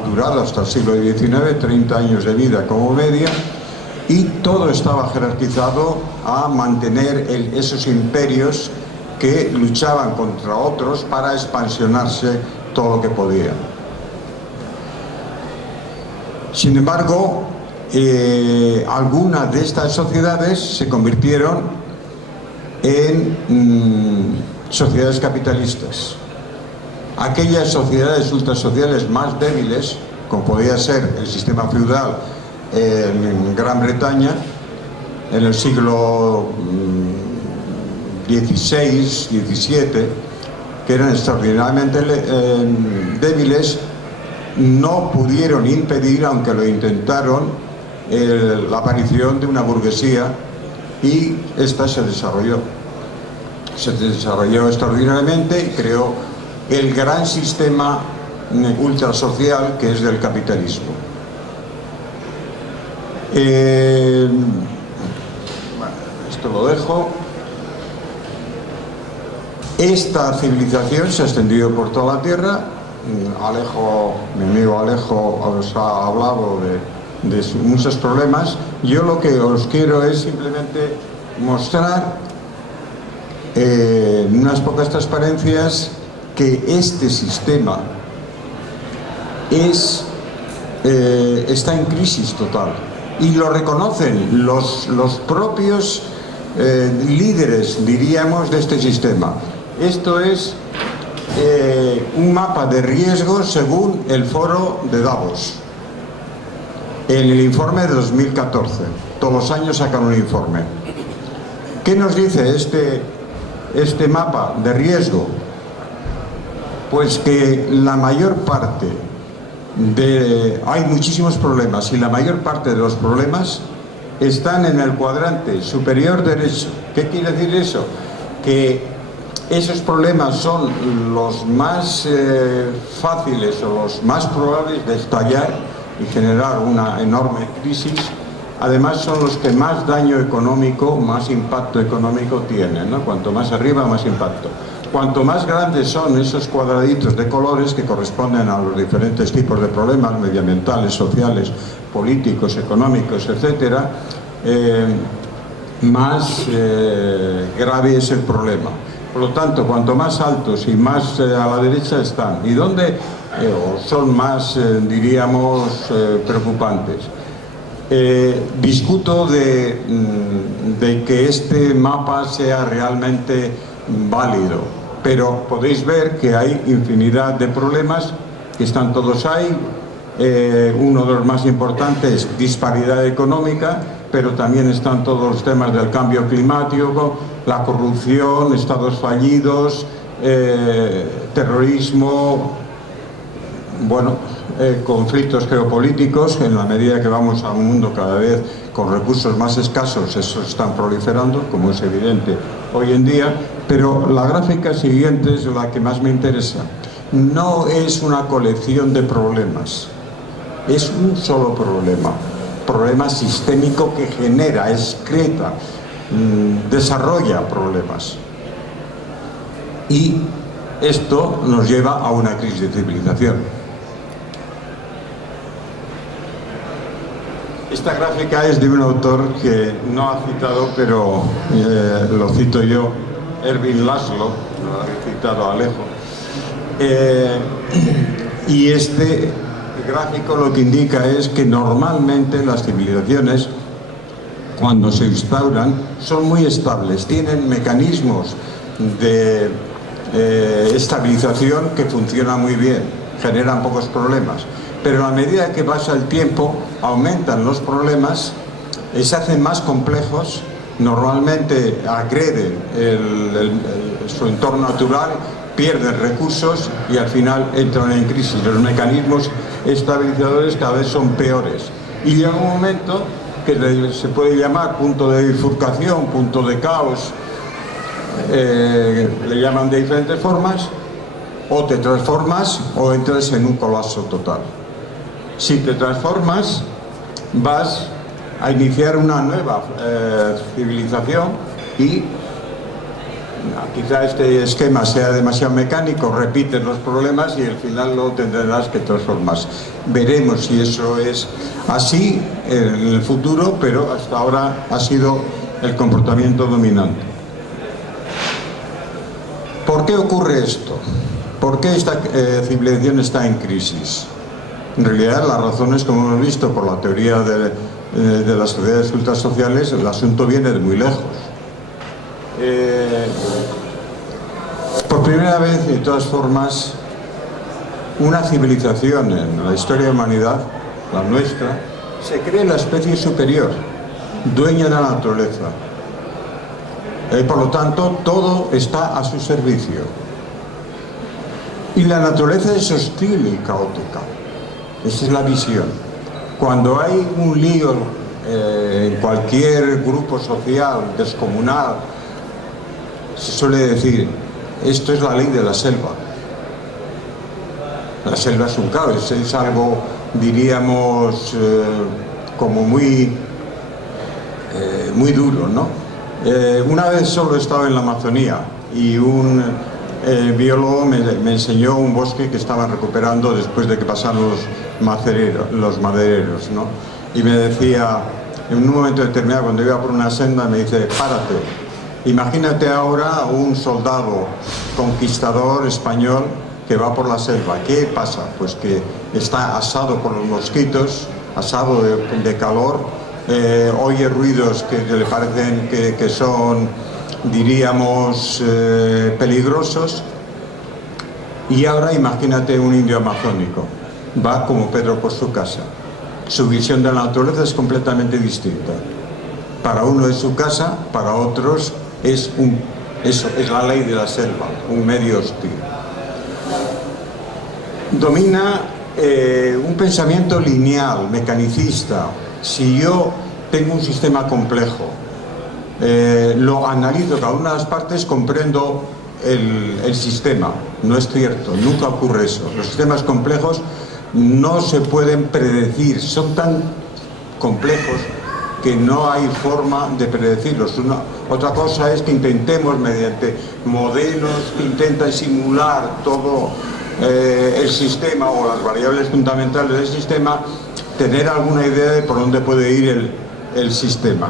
durado hasta el siglo XIX, 30 años de vida como media, y todo estaba jerarquizado a mantener esos imperios que luchaban contra otros para expansionarse todo lo que podían. Sin embargo, algunas de estas sociedades se convirtieron en sociedades capitalistas. Aquellas sociedades ultrasociales más débiles, como podía ser el sistema feudal en Gran Bretaña en el siglo XVI, XVII, que eran extraordinariamente débiles, no pudieron impedir, aunque lo intentaron, la aparición de una burguesía, y esta se desarrolló extraordinariamente y creó el gran sistema ultrasocial que es del capitalismo. Esto lo dejo. Esta civilización se ha extendido por toda la Tierra. Mi amigo Alejo os ha hablado de muchos problemas. Yo lo que os quiero es simplemente mostrar en unas pocas transparencias que este sistema está en crisis total, y lo reconocen los propios líderes, diríamos, de este sistema. Esto es un mapa de riesgos según el Foro de Davos, en el informe de 2014. Todos los años sacan un informe. ¿Qué nos dice este mapa de riesgo? Pues que la mayor parte hay muchísimos problemas y la mayor parte de los problemas están en el cuadrante superior derecho. ¿Qué quiere decir eso? Que esos problemas son los más fáciles o los más probables de estallar y generar una enorme crisis. Además son los que más daño económico, más impacto económico tienen, ¿no? Cuanto más arriba, más impacto. Cuanto más grandes son esos cuadraditos de colores que corresponden a los diferentes tipos de problemas medioambientales, sociales, políticos, económicos, etcétera, más grave es el problema. Por lo tanto, cuanto más altos y más a la derecha están, y donde son más, diríamos, preocupantes. Discuto de que este mapa sea realmente válido, pero podéis ver que hay infinidad de problemas que están todos ahí. Uno de los más importantes es disparidad económica, pero también están todos los temas del cambio climático, la corrupción, estados fallidos, terrorismo, conflictos geopolíticos. En la medida que vamos a un mundo cada vez con recursos más escasos, esos están proliferando, como es evidente hoy en día. Pero la gráfica siguiente es la que más me interesa. No es una colección de problemas, es un solo problema sistémico que genera, excreta, desarrolla problemas. Y esto nos lleva a una crisis de civilización. Esta gráfica es de un autor que no ha citado, pero lo cito yo, Ervin Laszlo, lo ha citado Alejo. Y este gráfico lo que indica es que normalmente las civilizaciones, cuando se instauran, son muy estables, tienen mecanismos de estabilización que funcionan muy bien, generan pocos problemas. Pero a medida que pasa el tiempo, aumentan los problemas, se hacen más complejos, normalmente agreden su entorno natural, pierden recursos y al final entran en crisis. Los mecanismos estabilizadores cada vez son peores. Y llega un momento que se puede llamar punto de bifurcación, punto de caos, le llaman de diferentes formas, o te transformas o entras en un colapso total. Si te transformas, vas a iniciar una nueva civilización y quizá este esquema sea demasiado mecánico, repites los problemas y al final lo tendrás que transformar. Veremos si eso es así en el futuro, pero hasta ahora ha sido el comportamiento dominante. ¿Por qué ocurre esto? ¿Por qué esta civilización está en crisis? En realidad las razones, como hemos visto por la teoría de las sociedades ultrasociales, el asunto viene de muy lejos. Por primera vez, de todas formas, una civilización en la historia de la humanidad, la nuestra, se cree la especie superior, dueña de la naturaleza. Por lo tanto, todo está a su servicio. Y la naturaleza es hostil y caótica. Esa es la visión. Cuando hay un lío en cualquier grupo social, descomunal, se suele decir, esto es la ley de la selva. La selva es un caos, es algo, diríamos, como muy duro, ¿no? Una vez solo estaba en la Amazonía y un biólogo me enseñó un bosque que estaban recuperando después de que pasaron los madereros, ¿no? Y me decía, en un momento determinado, cuando iba por una senda, me dice, párate, imagínate ahora un soldado conquistador español que va por la selva. ¿Qué pasa? Pues que está asado por los mosquitos, asado de calor, oye ruidos que le parecen que son, diríamos, peligrosos. Y ahora imagínate un indio amazónico, va como Pedro por su casa. Su visión de la naturaleza es completamente distinta. Para uno es su casa, para otros es la ley de la selva, un medio hostil. Domina un pensamiento lineal, mecanicista. Si yo tengo un sistema complejo, lo analizo cada una de las partes, comprendo el sistema. No es cierto, nunca ocurre eso. Los sistemas complejos no se pueden predecir, son tan complejos que no hay forma de predecirlos. Otra cosa es que intentemos, mediante modelos que intentan simular todo el sistema o las variables fundamentales del sistema, tener alguna idea de por dónde puede ir el sistema.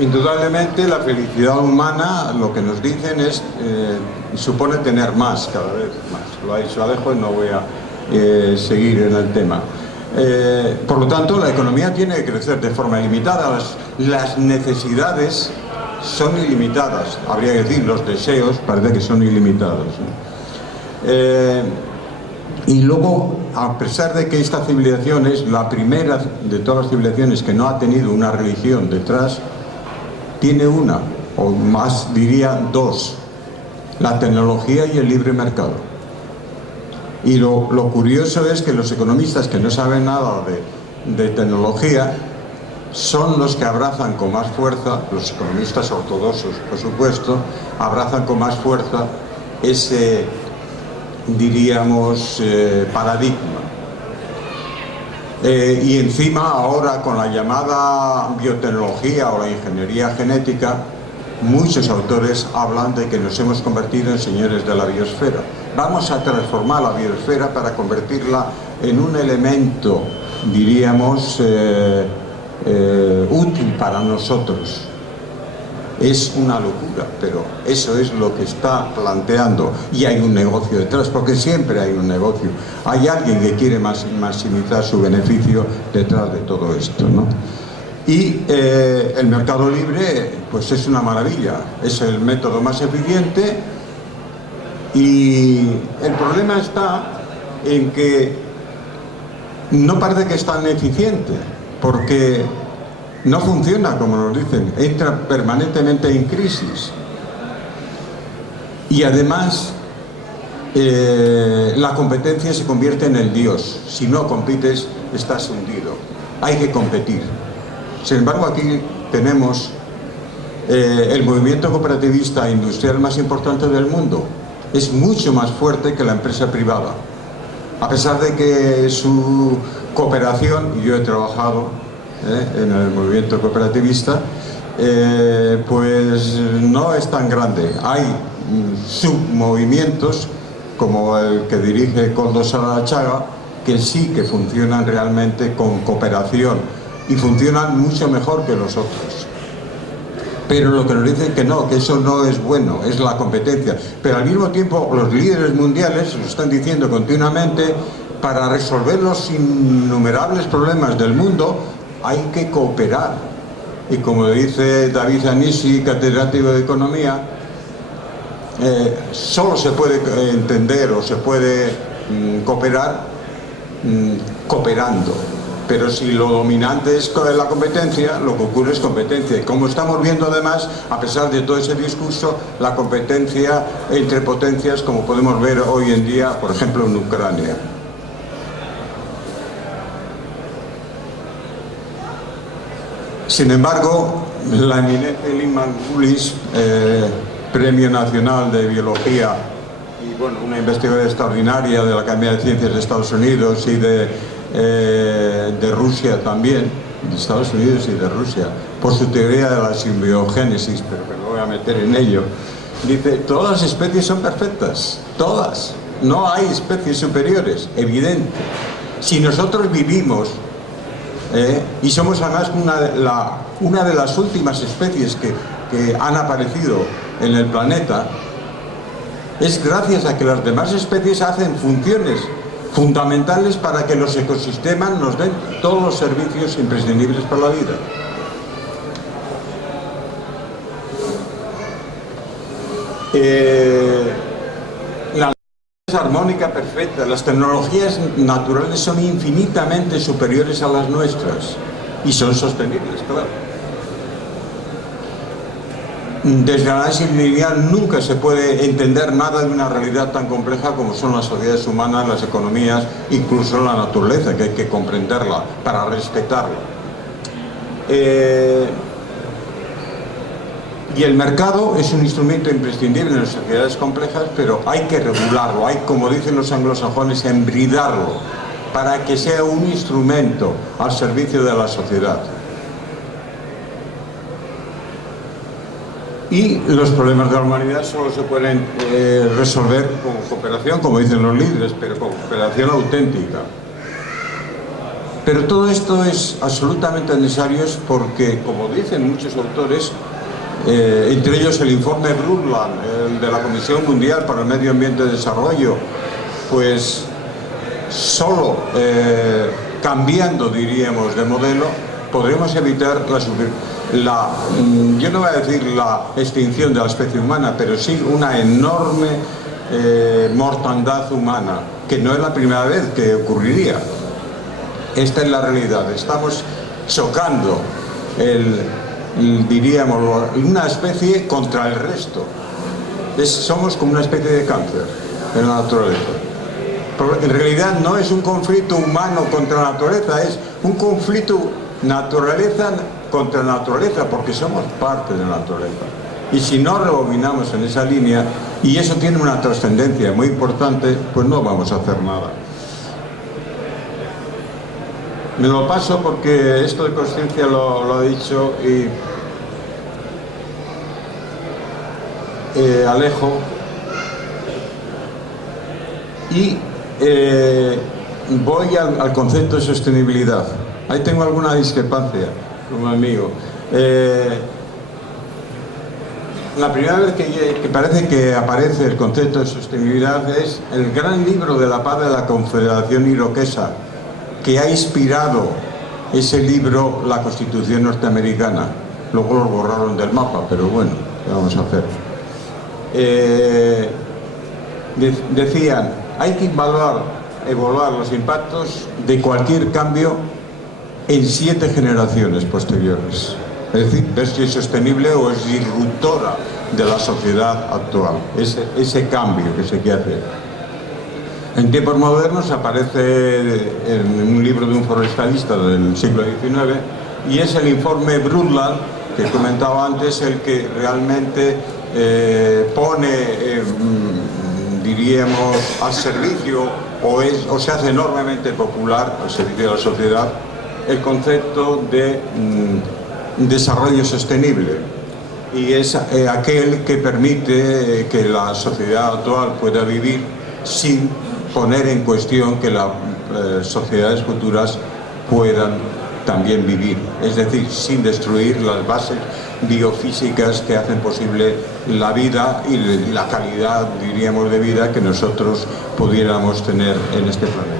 Indudablemente la felicidad humana, lo que nos dicen es, supone tener más, cada vez más. Lo ha dicho Alejo y no voy a seguir en el tema. Por lo tanto, la economía tiene que crecer de forma ilimitada. Las necesidades son ilimitadas. Habría que decir, los deseos parece que son ilimitados, ¿no? Y luego, a pesar de que esta civilización es la primera de todas las civilizaciones que no ha tenido una religión detrás, tiene una, o más diría dos: la tecnología y el libre mercado. Y lo curioso es que los economistas que no saben nada de tecnología son los que abrazan con más fuerza, los economistas ortodoxos, por supuesto, abrazan con más fuerza ese, diríamos, paradigma. Y encima ahora, con la llamada biotecnología o la ingeniería genética, muchos autores hablan de que nos hemos convertido en señores de la biosfera. Vamos a transformar la biosfera para convertirla en un elemento, diríamos, útil para nosotros. Es una locura, pero eso es lo que está planteando, y hay un negocio detrás, porque siempre hay un negocio. Hay alguien que quiere maximizar su beneficio detrás de todo esto, ¿no? Y el mercado libre, pues es una maravilla, es el método más eficiente, y el problema está en que no parece que es tan eficiente, porque no funciona como nos dicen, entra permanentemente en crisis. Y además, la competencia se convierte en el dios. Si no compites, estás hundido. Hay que competir. Sin embargo, aquí tenemos el movimiento cooperativista industrial más importante del mundo. Es mucho más fuerte que la empresa privada. A pesar de que su cooperación, y yo he trabajado en el movimiento cooperativista, pues no es tan grande. Hay submovimientos, como el que dirige Koldo Sarrachaga, que sí que funcionan realmente con cooperación y funcionan mucho mejor que los otros. Pero lo que nos dicen que no, que eso no es bueno, es la competencia. Pero al mismo tiempo los líderes mundiales lo están diciendo continuamente: para resolver los innumerables problemas del mundo hay que cooperar. Y como dice David Anisi, catedrático de Economía, solo se puede entender o se puede cooperar cooperando. Pero si lo dominante es la competencia, lo que ocurre es competencia. Y como estamos viendo además, a pesar de todo ese discurso, la competencia entre potencias, como podemos ver hoy en día, por ejemplo, en Ucrania. Sin embargo, la eminente Lynn Margulis, Premio Nacional de Biología, y bueno, una investigadora extraordinaria de la Academia de Ciencias de Estados Unidos y de Rusia también, de Estados Unidos y de Rusia, por su teoría de la simbiogénesis, pero me voy a meter en ello, dice: todas las especies son perfectas, todas, no hay especies superiores, evidente. Si nosotros vivimos y somos además una de las últimas especies que han aparecido en el planeta, es gracias a que las demás especies hacen funciones fundamentales para que los ecosistemas nos den todos los servicios imprescindibles para la vida. La es armónica perfecta. Las tecnologías naturales son infinitamente superiores a las nuestras y son sostenibles, claro. desde el análisis lineal nunca se puede entender nada de una realidad tan compleja como son las sociedades humanas, las economías, incluso la naturaleza, que hay que comprenderla para respetarla. Y el mercado es un instrumento imprescindible en las sociedades complejas, pero hay que regularlo, hay, como dicen los anglosajones, embridarlo, para que sea un instrumento al servicio de la sociedad. Y los problemas de la humanidad solo se pueden resolver con cooperación, como dicen los líderes, pero con cooperación auténtica. Pero todo esto es absolutamente necesario porque, como dicen muchos autores, entre ellos el informe Brundtland, el de la Comisión Mundial para el Medio Ambiente y Desarrollo, pues solo cambiando, diríamos, de modelo, podremos evitar yo no voy a decir la extinción de la especie humana, pero sí una enorme mortandad humana, que no es la primera vez que ocurriría. Esta es la realidad. Estamos chocando diríamos, una especie contra el resto. Somos como una especie de cáncer en la naturaleza. Pero en realidad no es un conflicto humano contra la naturaleza, es un conflicto naturaleza contra naturaleza, porque somos parte de la naturaleza. Y si no rebobinamos en esa línea, y eso tiene una trascendencia muy importante, pues no vamos a hacer nada. Me lo paso porque esto de consciencia lo he dicho y Alejo, y voy al concepto de sostenibilidad. Ahí tengo alguna discrepancia con un amigo. La primera vez que parece que aparece el concepto de sostenibilidad es el gran libro de la paz de la Confederación Iroquesa, que ha inspirado ese libro la Constitución norteamericana. Luego lo borraron del mapa, pero bueno, ¿qué vamos a hacer? Decían, hay que evaluar los impactos de cualquier cambio en 7 generaciones posteriores. Es decir, ver si es sostenible o es disruptora de la sociedad actual, ese cambio que se quiere hacer. En tiempos modernos aparece en un libro de un forestalista del siglo XIX, y es el informe Brundtland, que comentaba antes, el que realmente pone, diríamos, al servicio o se hace enormemente popular al servicio de la sociedad el concepto de desarrollo sostenible, y es aquel que permite que la sociedad actual pueda vivir sin poner en cuestión que las sociedades futuras puedan también vivir, es decir, sin destruir las bases biofísicas que hacen posible la vida y la calidad, diríamos, de vida que nosotros pudiéramos tener en este planeta.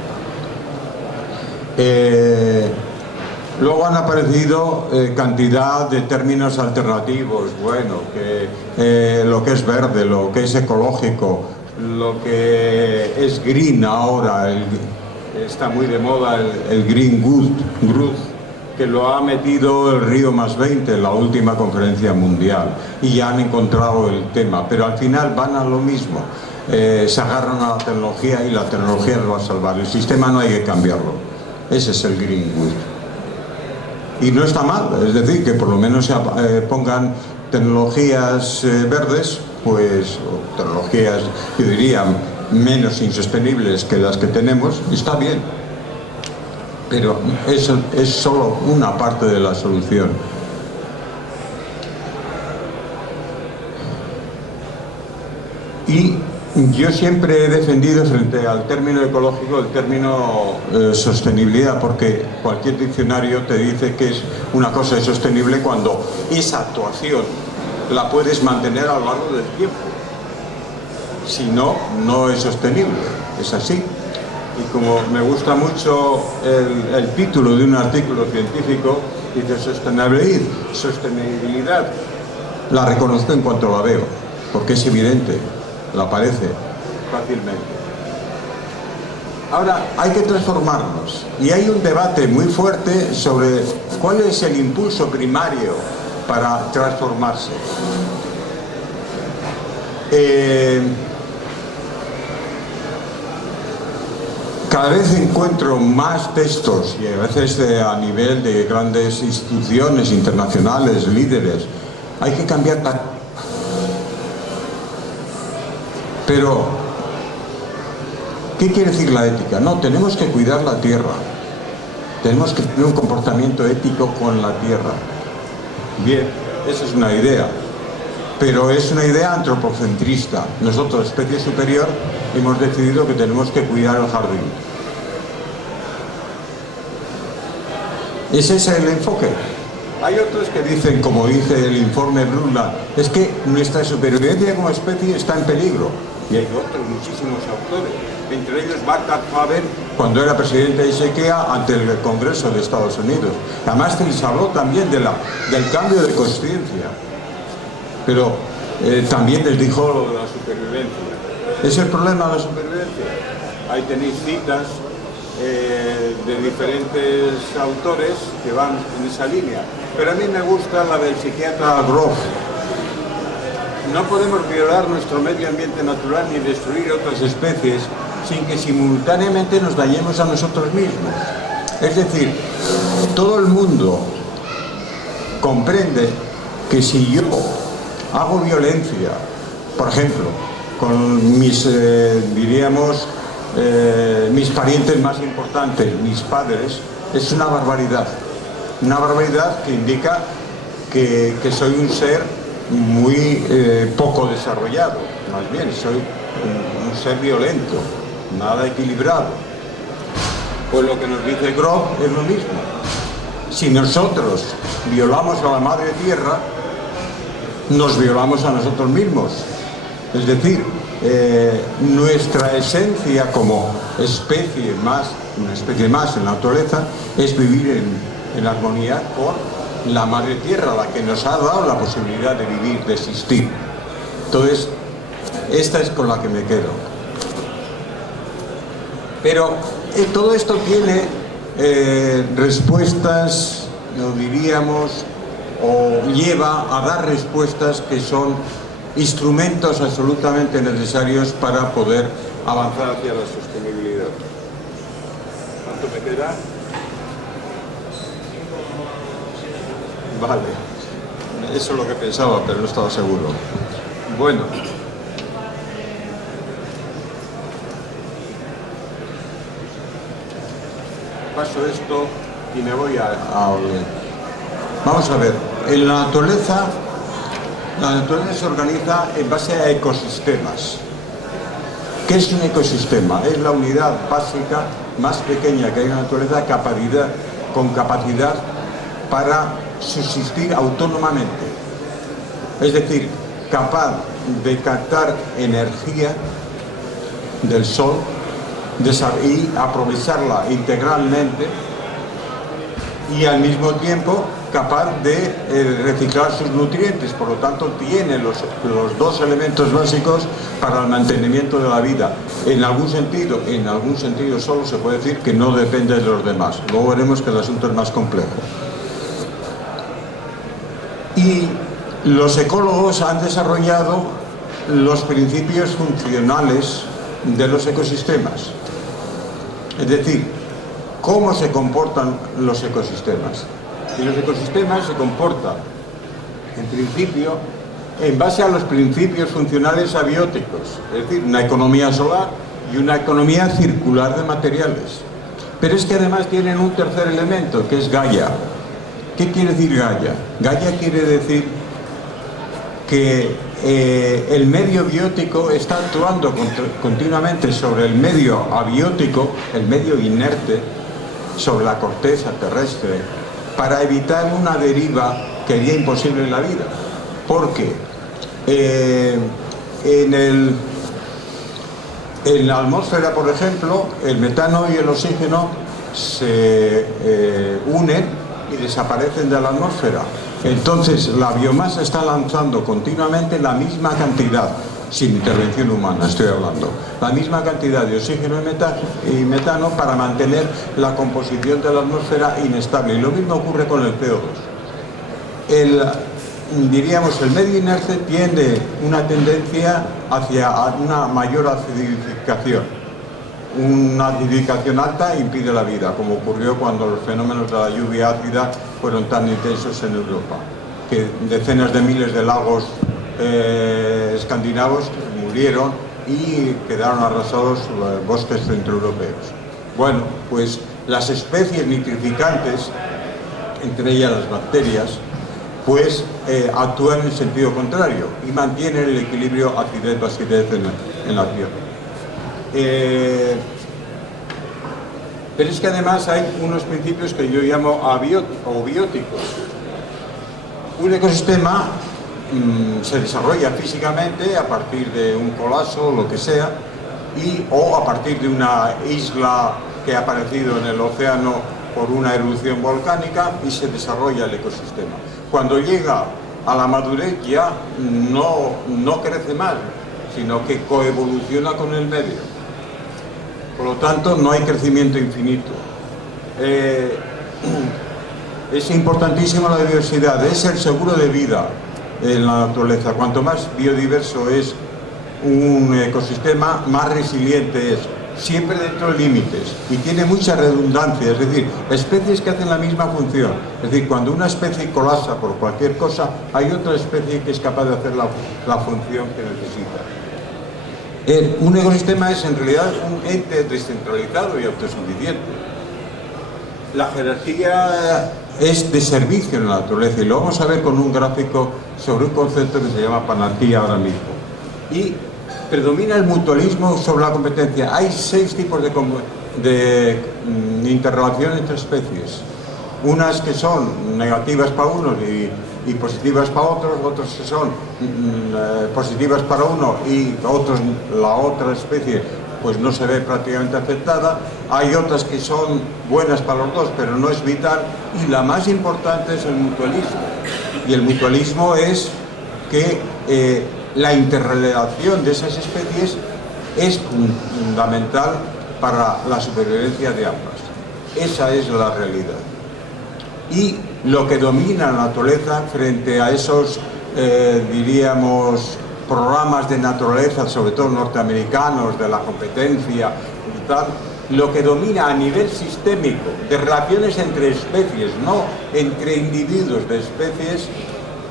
Luego han aparecido cantidad de términos alternativos, bueno, que lo que es verde, lo que es ecológico, lo que es green ahora, está muy de moda el green growth, que lo ha metido el Río +20 en la última conferencia mundial, y ya han encontrado el tema, pero al final van a lo mismo. Se agarran a la tecnología y la tecnología lo va a salvar. El sistema no hay que cambiarlo. Ese es el green growth. Y no está mal, es decir, que por lo menos se pongan tecnologías verdes, pues, o tecnologías, yo diría, menos insostenibles que las que tenemos, está bien. Pero eso es solo una parte de la solución. Y yo siempre he defendido frente al término ecológico el término sostenibilidad, porque cualquier diccionario te dice que es una cosa sostenible cuando esa actuación la puedes mantener a lo largo del tiempo. Si no, no es sostenible, es así. Y como me gusta mucho el título de un artículo científico, dice sostenibilidad, la reconozco en cuanto la veo, porque es evidente, la aparece fácilmente. Ahora, hay que transformarnos, y hay un debate muy fuerte sobre cuál es el impulso primario para transformarse. Cada vez encuentro más textos, y a veces a nivel de grandes instituciones internacionales, líderes, hay que cambiar la... Pero, ¿qué quiere decir la ética? No, tenemos que cuidar la tierra. Tenemos que tener un comportamiento ético con la tierra. Bien, esa es una idea. Pero es una idea antropocentrista. Nosotros, especie superior, hemos decidido que tenemos que cuidar el jardín. Ese es el enfoque. Hay otros que dicen, como dice el informe Brundtland, es que nuestra supervivencia como especie está en peligro. Y hay otros muchísimos autores, entre ellos Václav Havel, cuando era presidente de IKEA ante el Congreso de Estados Unidos. Además, se les habló también del cambio de conciencia. Pero también les dijo lo de la supervivencia. ¿Es el problema de la supervivencia? Ahí tenéis citas de diferentes autores que van en esa línea. Pero a mí me gusta la del psiquiatra Grof. No podemos violar nuestro medio ambiente natural ni destruir otras especies sin que simultáneamente nos dañemos a nosotros mismos. Es decir, todo el mundo comprende que si yo hago violencia, por ejemplo, con mis, mis parientes más importantes, mis padres, es una barbaridad. Una barbaridad que indica que soy un ser muy poco desarrollado. Más bien, soy un ser violento, nada equilibrado. Pues lo que nos dice Grof es lo mismo. Si nosotros violamos a la madre tierra, nos violamos a nosotros mismos. Es decir, nuestra esencia como especie más, una especie más en la naturaleza, es vivir en armonía con la madre tierra, la que nos ha dado la posibilidad de vivir, de existir. Entonces, esta es con la que me quedo. Pero todo esto tiene respuestas, lo diríamos, o lleva a dar respuestas que son instrumentos absolutamente necesarios para poder avanzar hacia la sostenibilidad. ¿Cuánto me queda? Vale, eso es lo que pensaba, pero no estaba seguro. Bueno. Paso esto y me voy a vamos a ver, en la naturaleza se organiza en base a ecosistemas. ¿Qué es un ecosistema? Es la unidad básica más pequeña que hay en la naturaleza, con capacidad para subsistir autónomamente. Es decir, capaz de captar energía del sol y aprovecharla integralmente, y al mismo tiempo capaz de reciclar sus nutrientes. Por lo tanto, tiene los dos elementos básicos para el mantenimiento de la vida. En algún sentido solo se puede decir que no depende de los demás. Luego veremos que el asunto es más complejo. Y los ecólogos han desarrollado los principios funcionales de los ecosistemas. Es decir, cómo se comportan los ecosistemas. Y los ecosistemas se comportan, en principio, en base a los principios funcionales abióticos, es decir, una economía solar y una economía circular de materiales. Pero es que además tienen un tercer elemento, que es Gaia. ¿Qué quiere decir Gaia? Gaia quiere decir que el medio biótico está actuando continuamente sobre el medio abiótico, el medio inerte, sobre la corteza terrestre, para evitar una deriva que haría imposible la vida. Porque en la atmósfera, por ejemplo, el metano y el oxígeno se unen y desaparecen de la atmósfera. Entonces la biomasa está lanzando continuamente la misma cantidad, sin intervención humana estoy hablando, la misma cantidad de oxígeno y metano para mantener la composición de la atmósfera inestable. Y lo mismo ocurre con el CO2. diríamos, el medio inerte tiene una tendencia hacia una mayor acidificación. Una acidificación alta impide la vida, como ocurrió cuando los fenómenos de la lluvia ácida fueron tan intensos en Europa, que decenas de miles de lagos escandinavos murieron y quedaron arrasados bosques centroeuropeos. Bueno, pues las especies nitrificantes, entre ellas las bacterias, pues actúan en el sentido contrario y mantienen el equilibrio acidez-basidez en la tierra. Pero es que además hay unos principios que yo llamo abióticos. Un ecosistema se desarrolla físicamente a partir de un colapso o lo que sea, o a partir de una isla que ha aparecido en el océano por una erupción volcánica, y se desarrolla el ecosistema. Cuando llega a la madurez ya no crece más, sino que coevoluciona con el medio. Por lo tanto, no hay crecimiento infinito. Es importantísima la diversidad, es el seguro de vida en la naturaleza. Cuanto más biodiverso es un ecosistema, más resiliente es, siempre dentro de límites, y tiene mucha redundancia, es decir, especies que hacen la misma función. Es decir, cuando una especie colapsa por cualquier cosa, hay otra especie que es capaz de hacer la función que necesita. Un ecosistema es en realidad un ente descentralizado y autosuficiente. La jerarquía es de servicio en la naturaleza, y lo vamos a ver con un gráfico sobre un concepto que se llama panarquía ahora mismo. Y predomina el mutualismo sobre la competencia. Hay 6 tipos de interrelación entre especies. Unas que son negativas para unos y positivas para otros, otras que son positivas para uno y otros, la otra especie pues no se ve prácticamente afectada. Hay otras que son buenas para los dos, pero no es vital, y la más importante es el mutualismo. Y el mutualismo es que la interrelación de esas especies es fundamental para la supervivencia de ambas. Esa es la realidad. Y lo que domina la naturaleza frente a esos, diríamos, programas de naturaleza, sobre todo norteamericanos, de la competencia y tal, lo que domina a nivel sistémico de relaciones entre especies, no entre individuos de especies,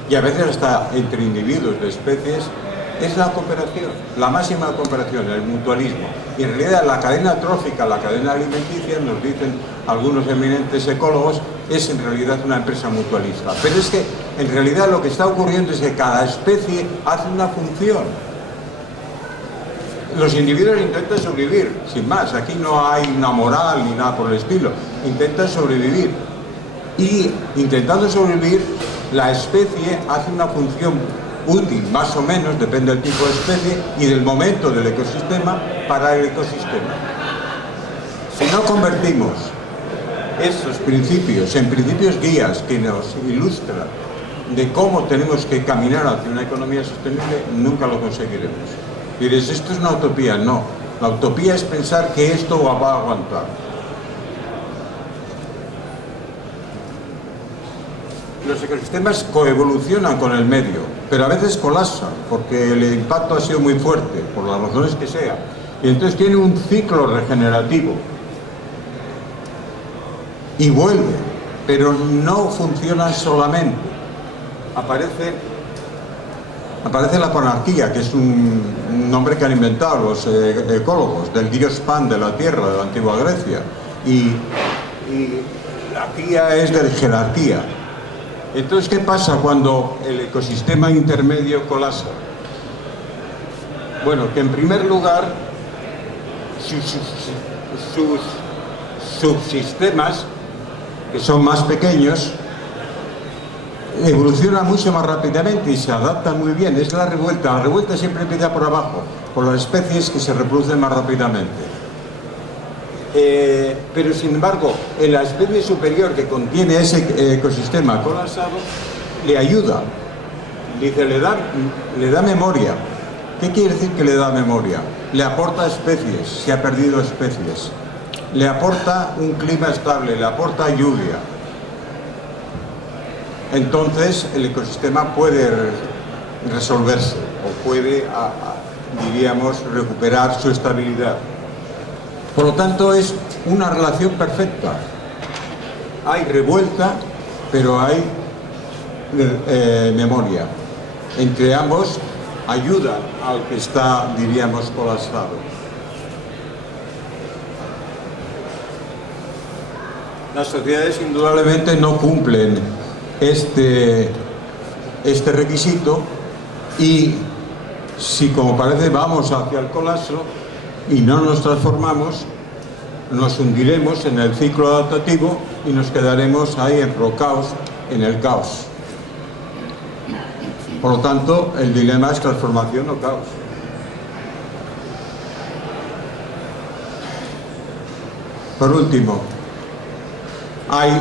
y a veces hasta entre individuos de especies, es la cooperación, la máxima cooperación, el mutualismo. Y en realidad la cadena trófica, la cadena alimenticia, nos dicen algunos eminentes ecólogos, es en realidad una empresa mutualista. Pero es que en realidad lo que está ocurriendo es que cada especie hace una función. Los individuos intentan sobrevivir, sin más. Aquí no hay una moral ni nada por el estilo. Intentan sobrevivir. Y intentando sobrevivir, la especie hace una función útil, más o menos, depende del tipo de especie y del momento del ecosistema, para el ecosistema. Si no convertimos esos principios en principios guías que nos ilustran de cómo tenemos que caminar hacia una economía sostenible, nunca lo conseguiremos. Y dices, esto es una utopía. No, la utopía es pensar que esto va a aguantar. Los ecosistemas coevolucionan con el medio, pero a veces colapsan porque el impacto ha sido muy fuerte, por las razones que sea, y entonces tiene un ciclo regenerativo y vuelve, pero no funciona solamente. Aparece la panarquía, que es un nombre que han inventado los ecólogos, del dios Pan de la tierra, de la antigua Grecia, y la arquía es de jerarquía. Entonces, ¿qué pasa cuando el ecosistema intermedio colapsa? Bueno, que en primer lugar sus subsistemas, que son más pequeños, evolucionan mucho más rápidamente y se adaptan muy bien. Es la revuelta siempre empieza por abajo, por las especies que se reproducen más rápidamente. Pero sin embargo, en la especie superior que contiene ese ecosistema colapsado, le ayuda, dice, le da memoria. ¿Qué quiere decir que le da memoria? Le aporta especies, si ha perdido especies, le aporta un clima estable, le aporta lluvia. entonces el ecosistema puede resolverse o puede, diríamos, recuperar su estabilidad. Por lo tanto, es una relación perfecta. Hay revuelta, pero hay memoria. Entre ambos ayuda al que está, diríamos, colapsado. Las sociedades indudablemente no cumplen este requisito y si, como parece, vamos hacia el colapso y no nos transformamos, nos hundiremos en el ciclo adaptativo y nos quedaremos ahí enrocados en el caos. Por lo tanto, el dilema es transformación o caos. Por último, hay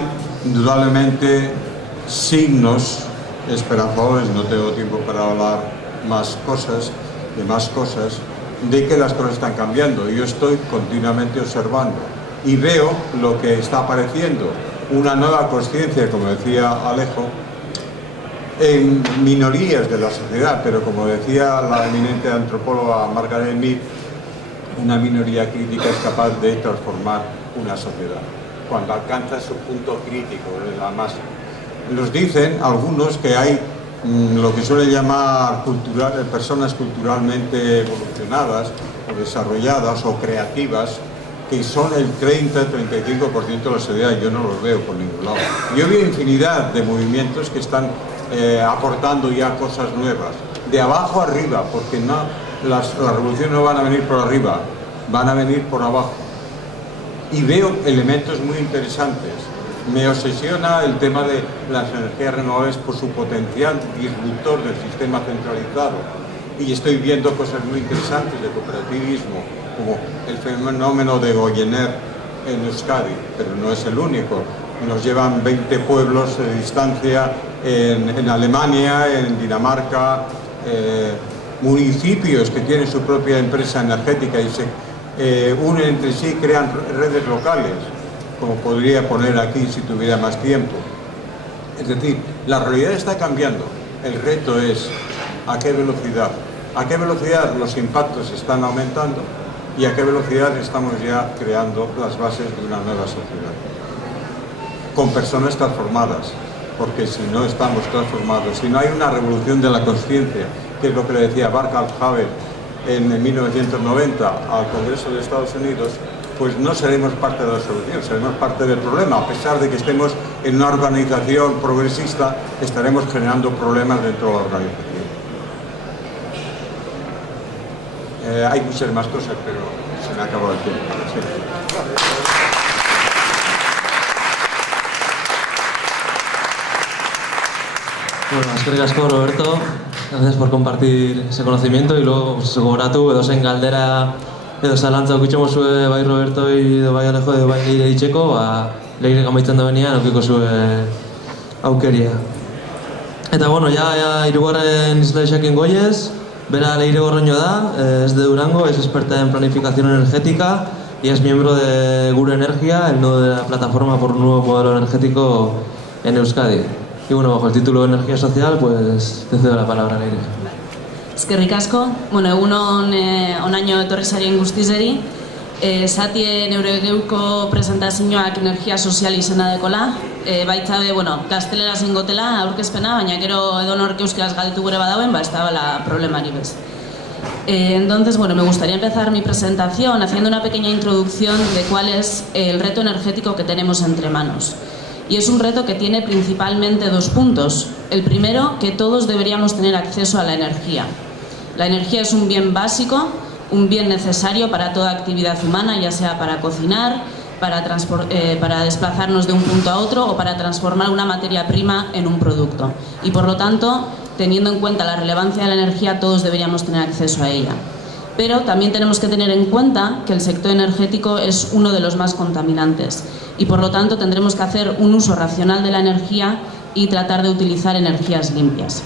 indudablemente signos esperanzadores, no tengo tiempo para hablar de más cosas, de que las cosas están cambiando. Yo estoy continuamente observando y veo lo que está apareciendo, una nueva conciencia, como decía Alejo, en minorías de la sociedad, pero como decía la eminente antropóloga Margaret Mead, una minoría crítica es capaz de transformar una sociedad cuando alcanza su punto crítico de la masa. Nos dicen algunos que hay lo que suele llamar personas culturalmente evolucionadas o desarrolladas o creativas, que son el 30-35% de la sociedad. Yo no los veo por ningún lado. Yo veo infinidad de movimientos que están aportando ya cosas nuevas, de abajo arriba, porque las revoluciones no van a venir por arriba, van a venir por abajo. Y veo elementos muy interesantes. Me obsesiona el tema de las energías renovables por su potencial disruptor del sistema centralizado. Y estoy viendo cosas muy interesantes de cooperativismo, como el fenómeno de Goyener en Euskadi, pero no es el único. Nos llevan 20 pueblos de distancia en Alemania, en Dinamarca, municipios que tienen su propia empresa energética y se unen entre sí, crean redes locales, como podría poner aquí si tuviera más tiempo. Es decir, la realidad está cambiando. El reto es a qué velocidad los impactos están aumentando y a qué velocidad estamos ya creando las bases de una nueva sociedad. Con personas transformadas, porque si no estamos transformados, si no hay una revolución de la conciencia, que es lo que le decía Václav Havel en 1990 al Congreso de Estados Unidos, pues no seremos parte de la solución, seremos parte del problema. A pesar de que estemos en una organización progresista, estaremos generando problemas dentro de la organización. Hay muchas más cosas, pero se me ha acabado el tiempo. Sí. Bueno, eskerrik asko, Roberto. Gracias por compartir ese conocimiento y luego, pues, gogoratu edo zen galdera edo zalantza aukitxemo zue bai Roberto edo bai Alejo edo bai Leire itxeko, Leire gamaitzen da benean aukiko zue aukeria. Eta bueno, ya hirugarren izlaixakin goiez, bera Leire Gorroño da, es de Durango, es experta en planificación energética y es miembro de Gure Energia, el nodo de la plataforma por un nuevo modelo energético en Euskadi. Y bueno, bajo el título de Energía Social, pues te cedo la palabra, Leire. Eskerrik asko. Bueno, egunon onaino etorri zarien guztizeri. Zatie neure geuko presentazioak Energia Sozial izena dekola. Baitzabe, bueno, gaztelera zingotela aurkezpena, baina gero edonork euskaraz galdetu gure badauen, ez da bala problemari bez. Entonces, bueno, me gustaría empezar mi presentación haciendo una pequeña introducción de cuál es el reto energético que tenemos entre manos. Y es un reto que tiene principalmente dos puntos. El primero, que todos deberíamos tener acceso a la energía. La energía es un bien básico, un bien necesario para toda actividad humana, ya sea para cocinar, para desplazarnos de un punto a otro o para transformar una materia prima en un producto. Y por lo tanto, teniendo en cuenta la relevancia de la energía, todos deberíamos tener acceso a ella. Pero también tenemos que tener en cuenta que el sector energético es uno de los más contaminantes y por lo tanto tendremos que hacer un uso racional de la energía y tratar de utilizar energías limpias.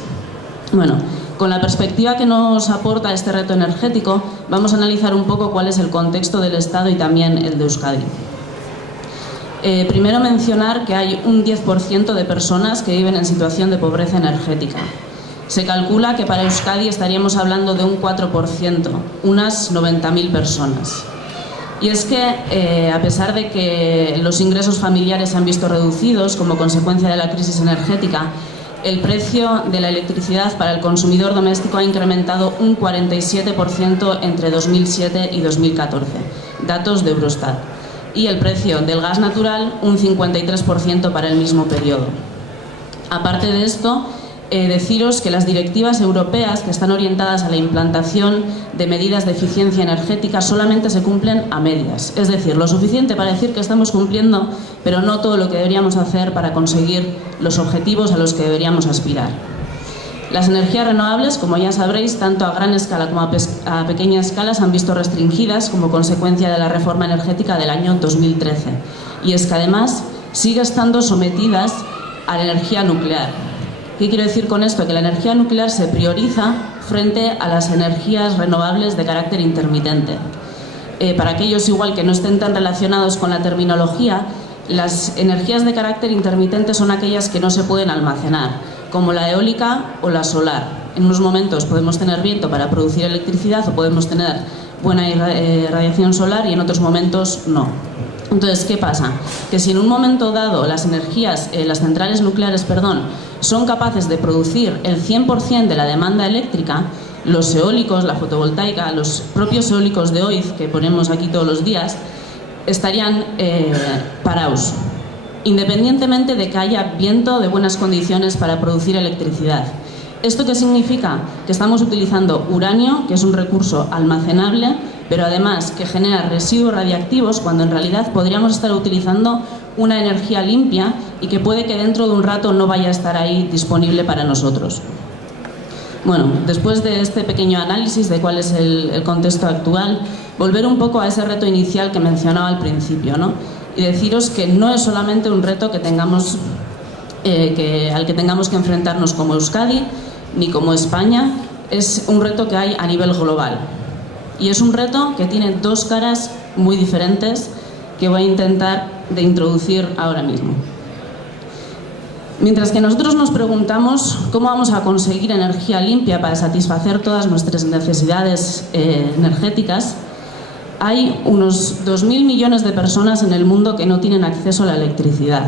Bueno, con la perspectiva que nos aporta este reto energético, vamos a analizar un poco cuál es el contexto del Estado y también el de Euskadi. Primero mencionar que hay un 10% de personas que viven en situación de pobreza energética. Se calcula que para Euskadi estaríamos hablando de un 4%, unas 90.000 personas. Y es que, a pesar de que los ingresos familiares se han visto reducidos como consecuencia de la crisis energética, el precio de la electricidad para el consumidor doméstico ha incrementado un 47% entre 2007 y 2014, datos de Eurostat, y el precio del gas natural un 53% para el mismo periodo. Aparte de esto, deciros que las directivas europeas que están orientadas a la implantación de medidas de eficiencia energética solamente se cumplen a medias, es decir, lo suficiente para decir que estamos cumpliendo, pero no todo lo que deberíamos hacer para conseguir los objetivos a los que deberíamos aspirar. Las energías renovables, como ya sabréis, tanto a gran escala como a pequeña escala, se han visto restringidas como consecuencia de la reforma energética del año 2013. Y es que además sigue estando sometidas a la energía nuclear. ¿Qué quiero decir con esto? Que la energía nuclear se prioriza frente a las energías renovables de carácter intermitente. Para aquellos igual que no estén tan relacionados con la terminología, las energías de carácter intermitente son aquellas que no se pueden almacenar, como la eólica o la solar. En unos momentos podemos tener viento para producir electricidad o podemos tener buena radiación solar y en otros momentos no. Entonces, ¿qué pasa? Que si en un momento dado las centrales nucleares, son capaces de producir el 100% de la demanda eléctrica, los eólicos, la fotovoltaica, los propios eólicos de Oiz, que ponemos aquí todos los días, estarían parados, independientemente de que haya viento de buenas condiciones para producir electricidad. ¿Esto qué significa? Que estamos utilizando uranio, que es un recurso almacenable, pero además que genera residuos radiactivos, cuando en realidad podríamos estar utilizando una energía limpia y que puede que dentro de un rato no vaya a estar ahí disponible para nosotros. Bueno, después de este pequeño análisis de cuál es el contexto actual, volver un poco a ese reto inicial que mencionaba al principio, ¿no? Y deciros que no es solamente un reto que tengamos, al que tengamos que enfrentarnos como Euskadi ni como España, es un reto que hay a nivel global. Y es un reto que tiene dos caras muy diferentes que voy a intentar de introducir ahora mismo. Mientras que nosotros nos preguntamos cómo vamos a conseguir energía limpia para satisfacer todas nuestras necesidades energéticas, hay unos 2.000 millones de personas en el mundo que no tienen acceso a la electricidad.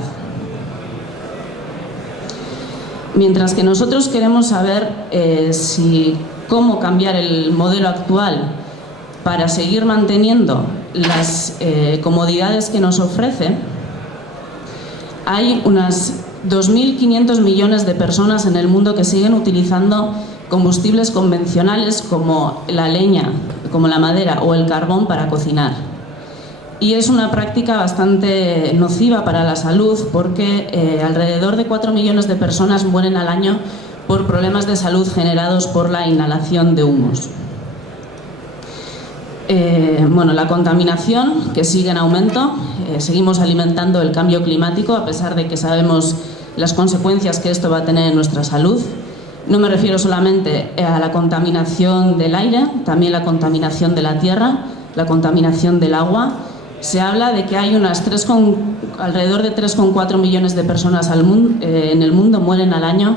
Mientras que nosotros queremos saber cómo cambiar el modelo actual para seguir manteniendo las comodidades que nos ofrece, hay unas 2.500 millones de personas en el mundo que siguen utilizando combustibles convencionales como la leña, como la madera o el carbón para cocinar. Y es una práctica bastante nociva para la salud porque alrededor de 4 millones de personas mueren al año por problemas de salud generados por la inhalación de humos. La contaminación, que sigue en aumento, seguimos alimentando el cambio climático a pesar de que sabemos las consecuencias que esto va a tener en nuestra salud. No me refiero solamente a la contaminación del aire, también la contaminación de la tierra, la contaminación del agua. Se habla de que hay alrededor de 3,4 millones de personas en el mundo mueren al año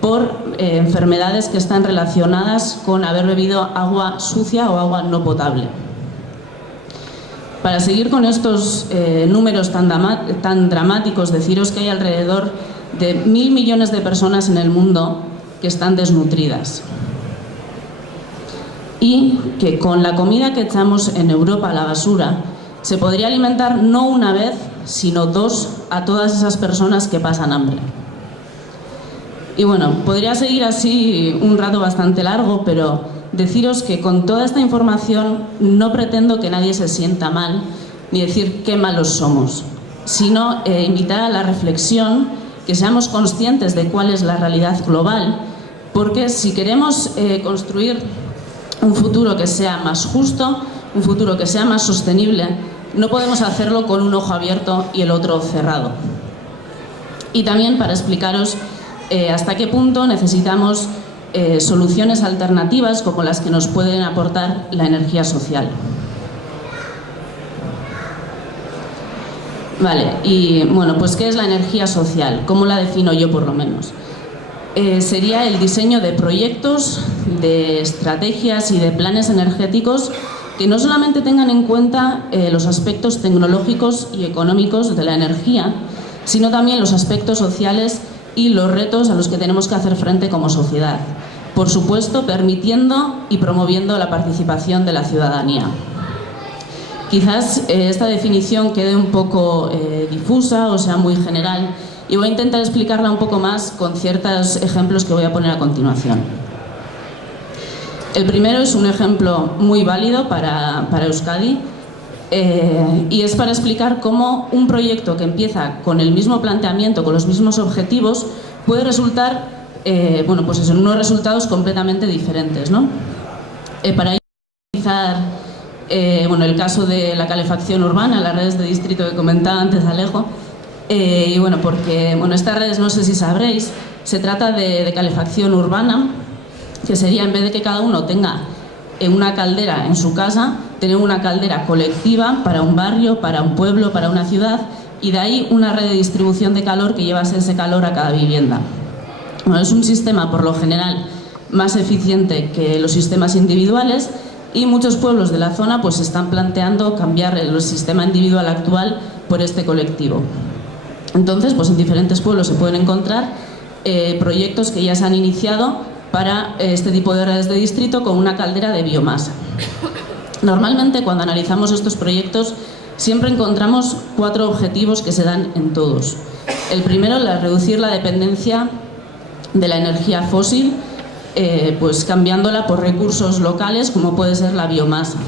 por enfermedades que están relacionadas con haber bebido agua sucia o agua no potable. Para seguir con estos números tan dramáticos, deciros que hay alrededor de 1.000 millones de personas en el mundo que están desnutridas. Y que con la comida que echamos en Europa a la basura, se podría alimentar no una vez, sino dos a todas esas personas que pasan hambre. Y bueno, podría seguir así un rato bastante largo, pero deciros que con toda esta información no pretendo que nadie se sienta mal, ni decir qué malos somos, sino invitar a la reflexión, que seamos conscientes de cuál es la realidad global, porque si queremos construir un futuro que sea más justo, un futuro que sea más sostenible, no podemos hacerlo con un ojo abierto y el otro cerrado. Y también para explicaros hasta qué punto necesitamos soluciones alternativas como las que nos pueden aportar la energía social. Vale, y bueno, pues ¿qué es la energía social? ¿Cómo la defino yo por lo menos? Sería el diseño de proyectos, de estrategias y de planes energéticos que no solamente tengan en cuenta los aspectos tecnológicos y económicos de la energía, sino también los aspectos sociales y los retos a los que tenemos que hacer frente como sociedad. Por supuesto, permitiendo y promoviendo la participación de la ciudadanía. Quizás esta definición quede un poco difusa o sea muy general, y voy a intentar explicarla un poco más con ciertos ejemplos que voy a poner a continuación. El primero es un ejemplo muy válido para Euskadi y es para explicar cómo un proyecto que empieza con el mismo planteamiento, con los mismos objetivos, puede resultar bueno, pues eso, en unos resultados completamente diferentes, ¿no? Para ello voy a utilizar bueno, el caso de la calefacción urbana, las redes de distrito que comentaba antes Alejo. Y bueno, porque bueno, estas redes, no sé si sabréis, se trata de calefacción urbana, que sería, en vez de que cada uno tenga una caldera en su casa, tener una caldera colectiva para un barrio, para un pueblo, para una ciudad, y de ahí una red de distribución de calor que llevase ese calor a cada vivienda. Bueno, es un sistema, por lo general, más eficiente que los sistemas individuales, y muchos pueblos de la zona pues están planteando cambiar el sistema individual actual por este colectivo. Entonces, pues en diferentes pueblos se pueden encontrar proyectos que ya se han iniciado para este tipo de redes de distrito con una caldera de biomasa. Normalmente, cuando analizamos estos proyectos, siempre encontramos 4 objetivos que se dan en todos. El primero es reducir la dependencia de la energía fósil, pues cambiándola por recursos locales como puede ser la biomasa.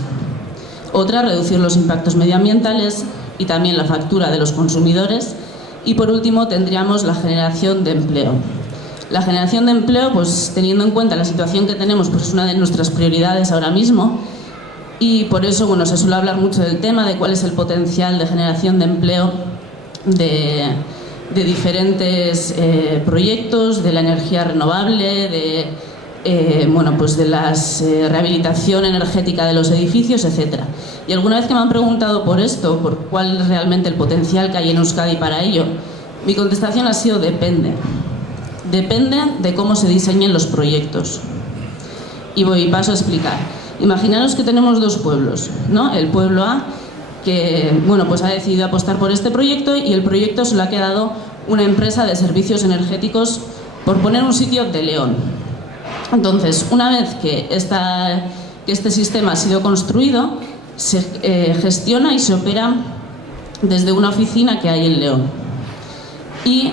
Otra, reducir los impactos medioambientales y también la factura de los consumidores. Y por último tendríamos la generación de empleo. La generación de empleo, pues teniendo en cuenta la situación que tenemos, pues es una de nuestras prioridades ahora mismo, y por eso bueno, se suele hablar mucho del tema de cuál es el potencial de generación de empleo de diferentes proyectos, de la energía renovable, bueno, pues de la rehabilitación energética de los edificios, etc. Y alguna vez que me han preguntado por esto, por cuál es realmente el potencial que hay en Euskadi para ello, mi contestación ha sido depende. Depende de cómo se diseñen los proyectos. Y paso a explicar. Imaginaros que tenemos 2 pueblos, ¿no? El pueblo A, que bueno, pues ha decidido apostar por este proyecto, y el proyecto se lo ha quedado una empresa de servicios energéticos, por poner un sitio, de León. Entonces, una vez que este sistema ha sido construido, se gestiona y se opera desde una oficina que hay en León. Y,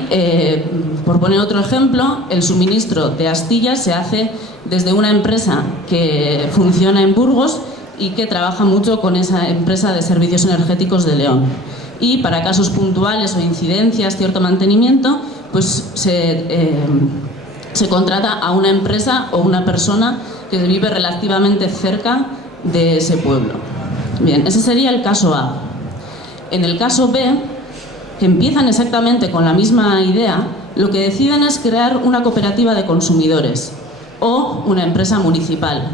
por poner otro ejemplo, el suministro de astillas se hace desde una empresa que funciona en Burgos y que trabaja mucho con esa empresa de servicios energéticos de León. Y para casos puntuales o incidencias, cierto mantenimiento, pues se contrata a una empresa o una persona que vive relativamente cerca de ese pueblo. Bien, ese sería el caso A. En el caso B, que empiezan exactamente con la misma idea, lo que deciden es crear una cooperativa de consumidores o una empresa municipal,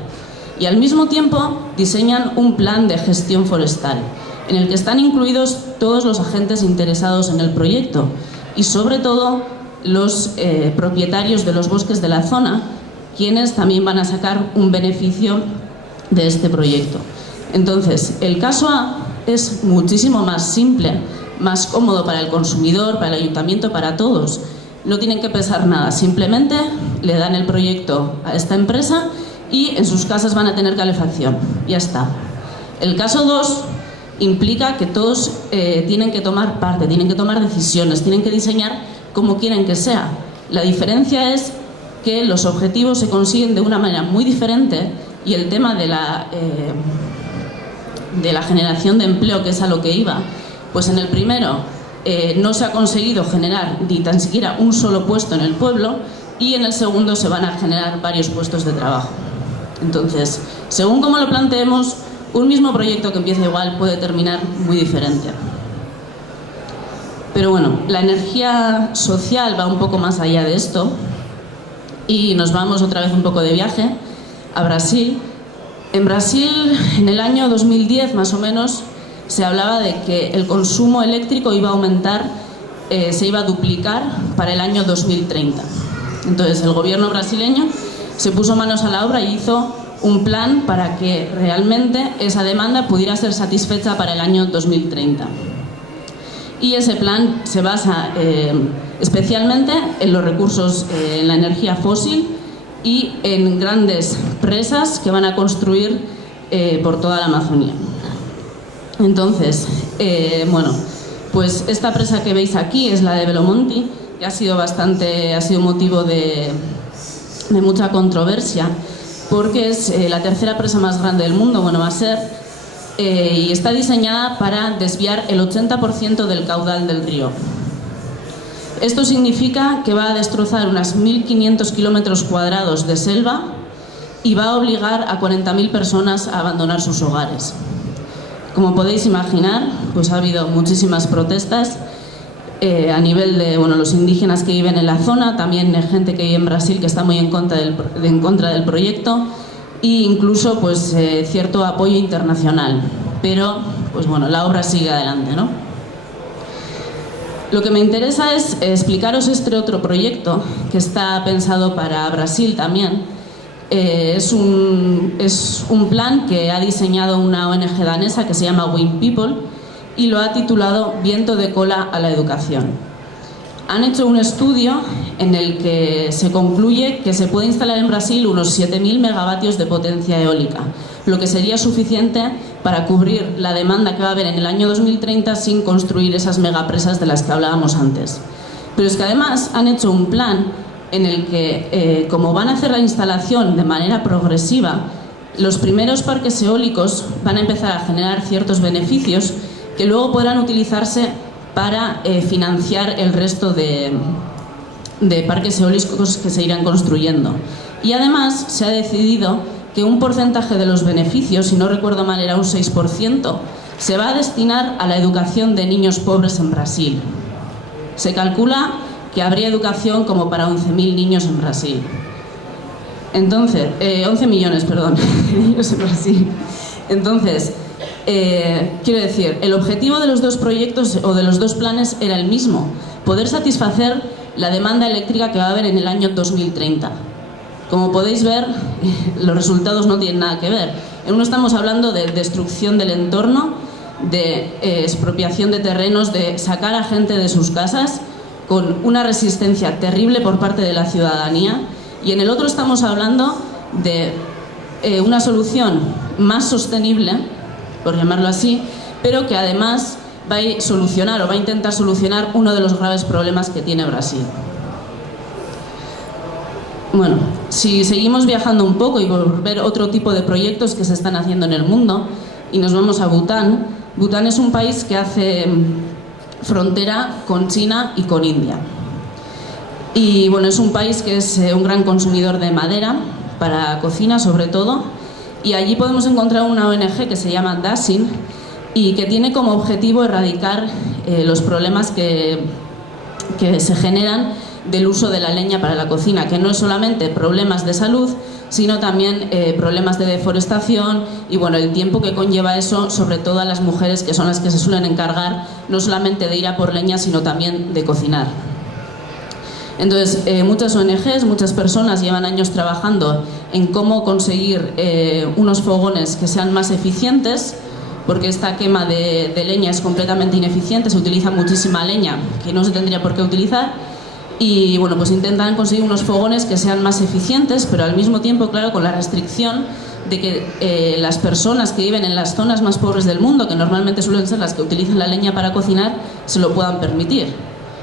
y al mismo tiempo diseñan un plan de gestión forestal en el que están incluidos todos los agentes interesados en el proyecto y sobre todo los propietarios de los bosques de la zona, quienes también van a sacar un beneficio de este proyecto. Entonces, el caso A es muchísimo más simple, más cómodo para el consumidor, para el ayuntamiento, para todos. No tienen que pensar nada, simplemente le dan el proyecto a esta empresa y en sus casas van a tener calefacción. Ya está. El caso 2 implica que todos tienen que tomar parte, tienen que tomar decisiones, tienen que diseñar como quieren que sea. La diferencia es que los objetivos se consiguen de una manera muy diferente, y el tema de la generación de empleo, que es a lo que iba, pues en el primero no se ha conseguido generar ni tan siquiera un solo puesto en el pueblo, y en el segundo se van a generar varios puestos de trabajo. Entonces, según como lo planteemos, un mismo proyecto que empieza igual puede terminar muy diferente. Pero bueno, la energía social va un poco más allá de esto, y nos vamos otra vez un poco de viaje a Brasil. En Brasil, en el año 2010 más o menos, se hablaba de que el consumo eléctrico iba a aumentar, se iba a duplicar para el año 2030. Entonces el gobierno brasileño se puso manos a la obra y hizo un plan para que realmente esa demanda pudiera ser satisfecha para el año 2030. Y ese plan se basa especialmente en los recursos, en la energía fósil y en grandes presas que van a construir por toda la Amazonía. Entonces, bueno, pues esta presa que veis aquí es la de Belo Monte, que ha sido motivo de mucha controversia, porque es la tercera presa más grande del mundo, bueno, va a ser, y está diseñada para desviar el 80% del caudal del río. Esto significa que va a destrozar unas 1.500 kilómetros cuadrados de selva y va a obligar a 40.000 personas a abandonar sus hogares. Como podéis imaginar, pues ha habido muchísimas protestas a nivel de los indígenas que viven en la zona, también gente que vive en Brasil que está muy en contra del proyecto, e incluso pues cierto apoyo internacional. Pero pues bueno, la obra sigue adelante, ¿no? Lo que me interesa es explicaros este otro proyecto que está pensado para Brasil también. Es un plan que ha diseñado una ONG danesa que se llama Wind People y lo ha titulado Viento de cola a la educación. Han hecho un estudio en el que se concluye que se puede instalar en Brasil unos 7.000 megavatios de potencia eólica, lo que sería suficiente para cubrir la demanda que va a haber en el año 2030 sin construir esas megapresas de las que hablábamos antes. Pero es que además han hecho un plan en el que, como van a hacer la instalación de manera progresiva, los primeros parques eólicos van a empezar a generar ciertos beneficios que luego podrán utilizarse para financiar el resto de parques eólicos que se irán construyendo. Y además se ha decidido que un porcentaje de los beneficios, si no recuerdo mal era un 6%, se va a destinar a la educación de niños pobres en Brasil. Se calcula que habría educación como para 11.000 niños en Brasil. Entonces, 11 millones, perdón, niños en Brasil. Entonces, quiero decir, el objetivo de los dos proyectos o de los dos planes era el mismo: poder satisfacer la demanda eléctrica que va a haber en el año 2030. Como podéis ver, los resultados no tienen nada que ver. En uno estamos hablando de destrucción del entorno, de expropiación de terrenos, de sacar a gente de sus casas, con una resistencia terrible por parte de la ciudadanía, y en el otro estamos hablando de una solución más sostenible, por llamarlo así, pero que además va a solucionar o va a intentar solucionar uno de los graves problemas que tiene Brasil. Bueno, si seguimos viajando un poco y por ver otro tipo de proyectos que se están haciendo en el mundo, y nos vamos a Bután. Bután es un país que hace frontera con China y con India. Y bueno, es un país que es un gran consumidor de madera para cocina sobre todo, y allí podemos encontrar una ONG que se llama Dasin y que tiene como objetivo erradicar los problemas que se generan del uso de la leña para la cocina, que no es solamente problemas de salud, sino también problemas de deforestación y bueno, el tiempo que conlleva eso, sobre todo a las mujeres, que son las que se suelen encargar no solamente de ir a por leña, sino también de cocinar. Entonces, muchas ONGs, muchas personas llevan años trabajando en cómo conseguir unos fogones que sean más eficientes, porque esta quema de leña es completamente ineficiente, se utiliza muchísima leña que no se tendría por qué utilizar. Y bueno, pues intentan conseguir unos fogones que sean más eficientes, pero al mismo tiempo, claro, con la restricción de que las personas que viven en las zonas más pobres del mundo, que normalmente suelen ser las que utilizan la leña para cocinar, se lo puedan permitir.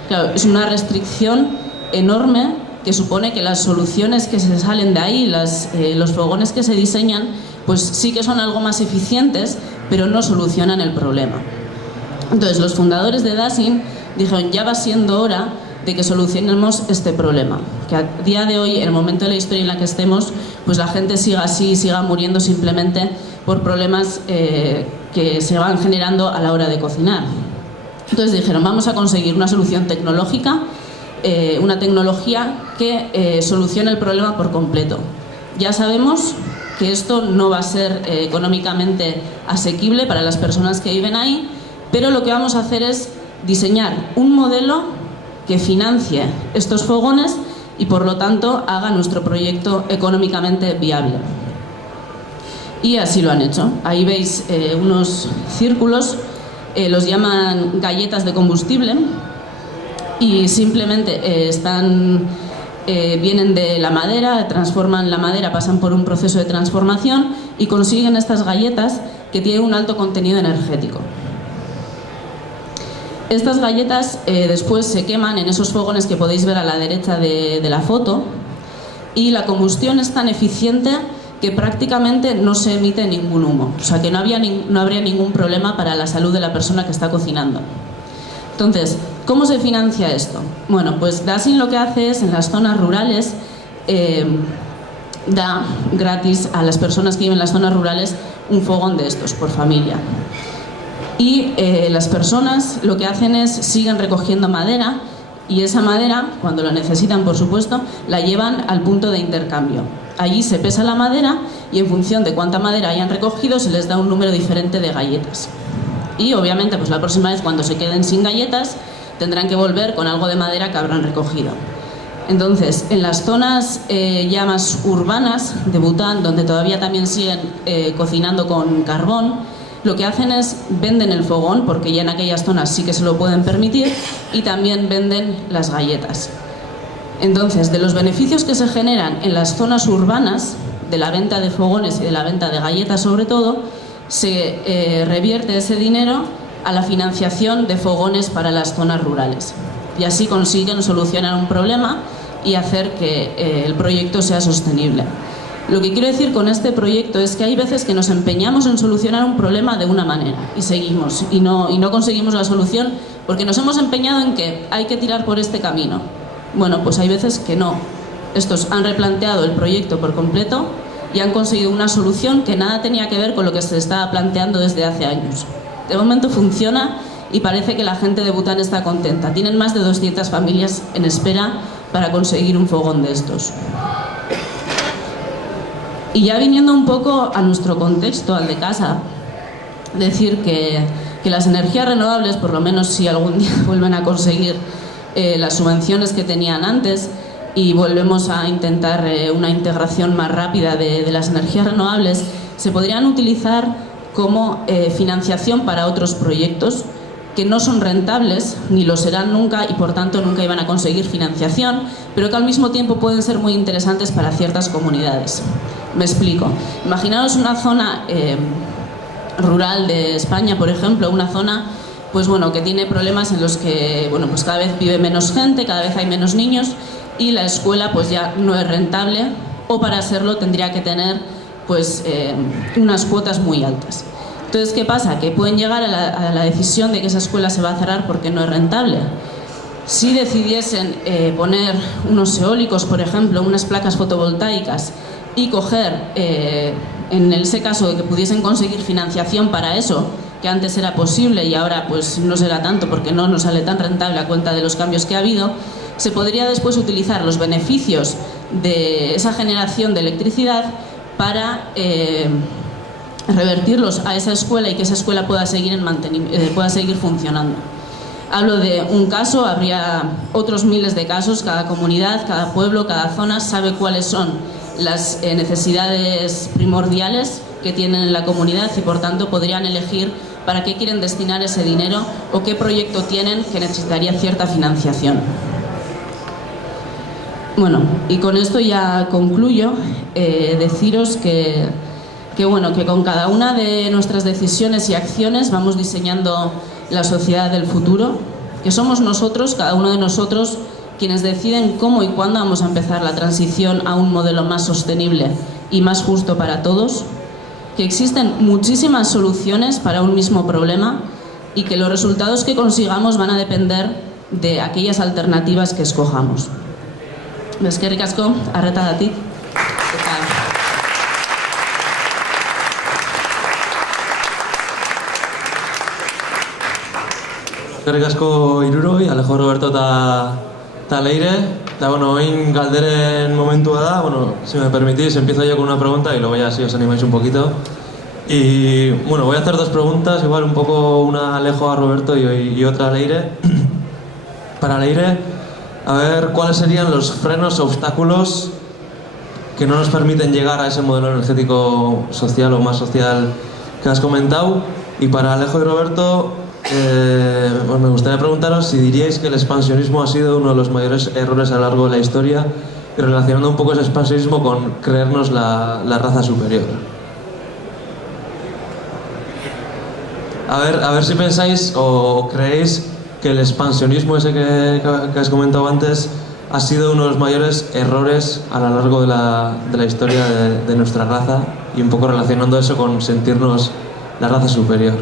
Claro, es una restricción enorme que supone que las soluciones que se salen de ahí, los fogones que se diseñan, pues sí que son algo más eficientes, pero no solucionan el problema. Entonces, los fundadores de Dasin dijeron, ya va siendo hora de que solucionemos este problema, que a día de hoy, en el momento de la historia en la que estemos, pues la gente siga así, siga muriendo simplemente por problemas que se van generando a la hora de cocinar. Entonces dijeron, vamos a conseguir una solución tecnológica, una tecnología que solucione el problema por completo. Ya sabemos que esto no va a ser económicamente asequible para las personas que viven ahí, pero lo que vamos a hacer es diseñar un modelo que financie estos fogones y por lo tanto haga nuestro proyecto económicamente viable. Y así lo han hecho. Ahí veis unos círculos, los llaman galletas de combustible y simplemente vienen de la madera, transforman la madera, pasan por un proceso de transformación y consiguen estas galletas que tienen un alto contenido energético. Estas galletas después se queman en esos fogones que podéis ver a la derecha de la foto y la combustión es tan eficiente que prácticamente no se emite ningún humo, o sea que no habría ningún problema para la salud de la persona que está cocinando. Entonces, ¿cómo se financia esto? Bueno, pues Dasin lo que hace es, en las zonas rurales, da gratis a las personas que viven en las zonas rurales un fogón de estos por familia. Y las personas lo que hacen es, siguen recogiendo madera y esa madera, cuando la necesitan por supuesto, la llevan al punto de intercambio. Allí se pesa la madera y en función de cuánta madera hayan recogido se les da un número diferente de galletas. Y obviamente pues la próxima vez cuando se queden sin galletas tendrán que volver con algo de madera que habrán recogido. Entonces, en las zonas ya más urbanas de Bután, donde todavía también siguen cocinando con carbón, lo que hacen es venden el fogón, porque ya en aquellas zonas sí que se lo pueden permitir, y también venden las galletas. Entonces, de los beneficios que se generan en las zonas urbanas, de la venta de fogones y de la venta de galletas sobre todo, se revierte ese dinero a la financiación de fogones para las zonas rurales. Y así consiguen solucionar un problema y hacer que el proyecto sea sostenible. Lo que quiero decir con este proyecto es que hay veces que nos empeñamos en solucionar un problema de una manera y seguimos y no conseguimos la solución porque nos hemos empeñado en que hay que tirar por este camino. Bueno, pues hay veces que no. Estos han replanteado el proyecto por completo y han conseguido una solución que nada tenía que ver con lo que se estaba planteando desde hace años. De momento funciona y parece que la gente de Bután está contenta. Tienen más de 200 familias en espera para conseguir un fogón de estos. Y ya viniendo un poco a nuestro contexto, al de casa, decir que las energías renovables, por lo menos si algún día vuelven a conseguir las subvenciones que tenían antes y volvemos a intentar una integración más rápida de las energías renovables, se podrían utilizar como financiación para otros proyectos que no son rentables, ni lo serán nunca y por tanto nunca iban a conseguir financiación, pero que al mismo tiempo pueden ser muy interesantes para ciertas comunidades. Me explico. Imaginaos una zona rural de España, por ejemplo, una zona pues bueno, que tiene problemas en los que bueno, pues cada vez vive menos gente, cada vez hay menos niños y la escuela pues ya no es rentable o para serlo tendría que tener pues unas cuotas muy altas. Entonces, ¿qué pasa? Que pueden llegar a la decisión de que esa escuela se va a cerrar porque no es rentable. Si decidiesen poner unos eólicos, por ejemplo, unas placas fotovoltaicas y coger, en ese caso de que pudiesen conseguir financiación para eso, que antes era posible y ahora pues no será tanto porque no nos sale tan rentable a cuenta de los cambios que ha habido, se podría después utilizar los beneficios de esa generación de electricidad para revertirlos a esa escuela y que esa escuela pueda seguir funcionando. Hablo de un caso, habría otros miles de casos, cada comunidad, cada pueblo, cada zona sabe cuáles son las necesidades primordiales que tienen en la comunidad y por tanto podrían elegir para qué quieren destinar ese dinero o qué proyecto tienen que necesitaría cierta financiación. Bueno, y con esto ya concluyo, deciros que con cada una de nuestras decisiones y acciones vamos diseñando la sociedad del futuro, que somos nosotros, cada uno de nosotros, quienes deciden cómo y cuándo vamos a empezar la transición a un modelo más sostenible y más justo para todos, que existen muchísimas soluciones para un mismo problema y que los resultados que consigamos van a depender de aquellas alternativas que escojamos. Eskerrik asko, arretagatik. Eskerrik asko hiruroi, Alejo Roberto eta Leire. Eta, bueno, oin galderen momentua da, bueno, si me permitís, empiezo yo con una pregunta y luego ya si os animáis un poquito. Y, bueno, voy a hacer dos preguntas, igual un poco una Alejo a Roberto y otra a Leire. Para Leire, a ver cuáles serían los frenos o obstáculos que no nos permiten llegar a ese modelo energético social o más social que has comentado. Y para Alejo y Roberto, pues me gustaría preguntaros si diríais que el expansionismo ha sido uno de los mayores errores a lo largo de la historia y relacionando un poco ese expansionismo con creernos la raza superior. A ver si pensáis o creéis que el expansionismo ese que has comentado antes ha sido uno de los mayores errores a lo largo de la historia de nuestra raza y un poco relacionando eso con sentirnos la raza superior.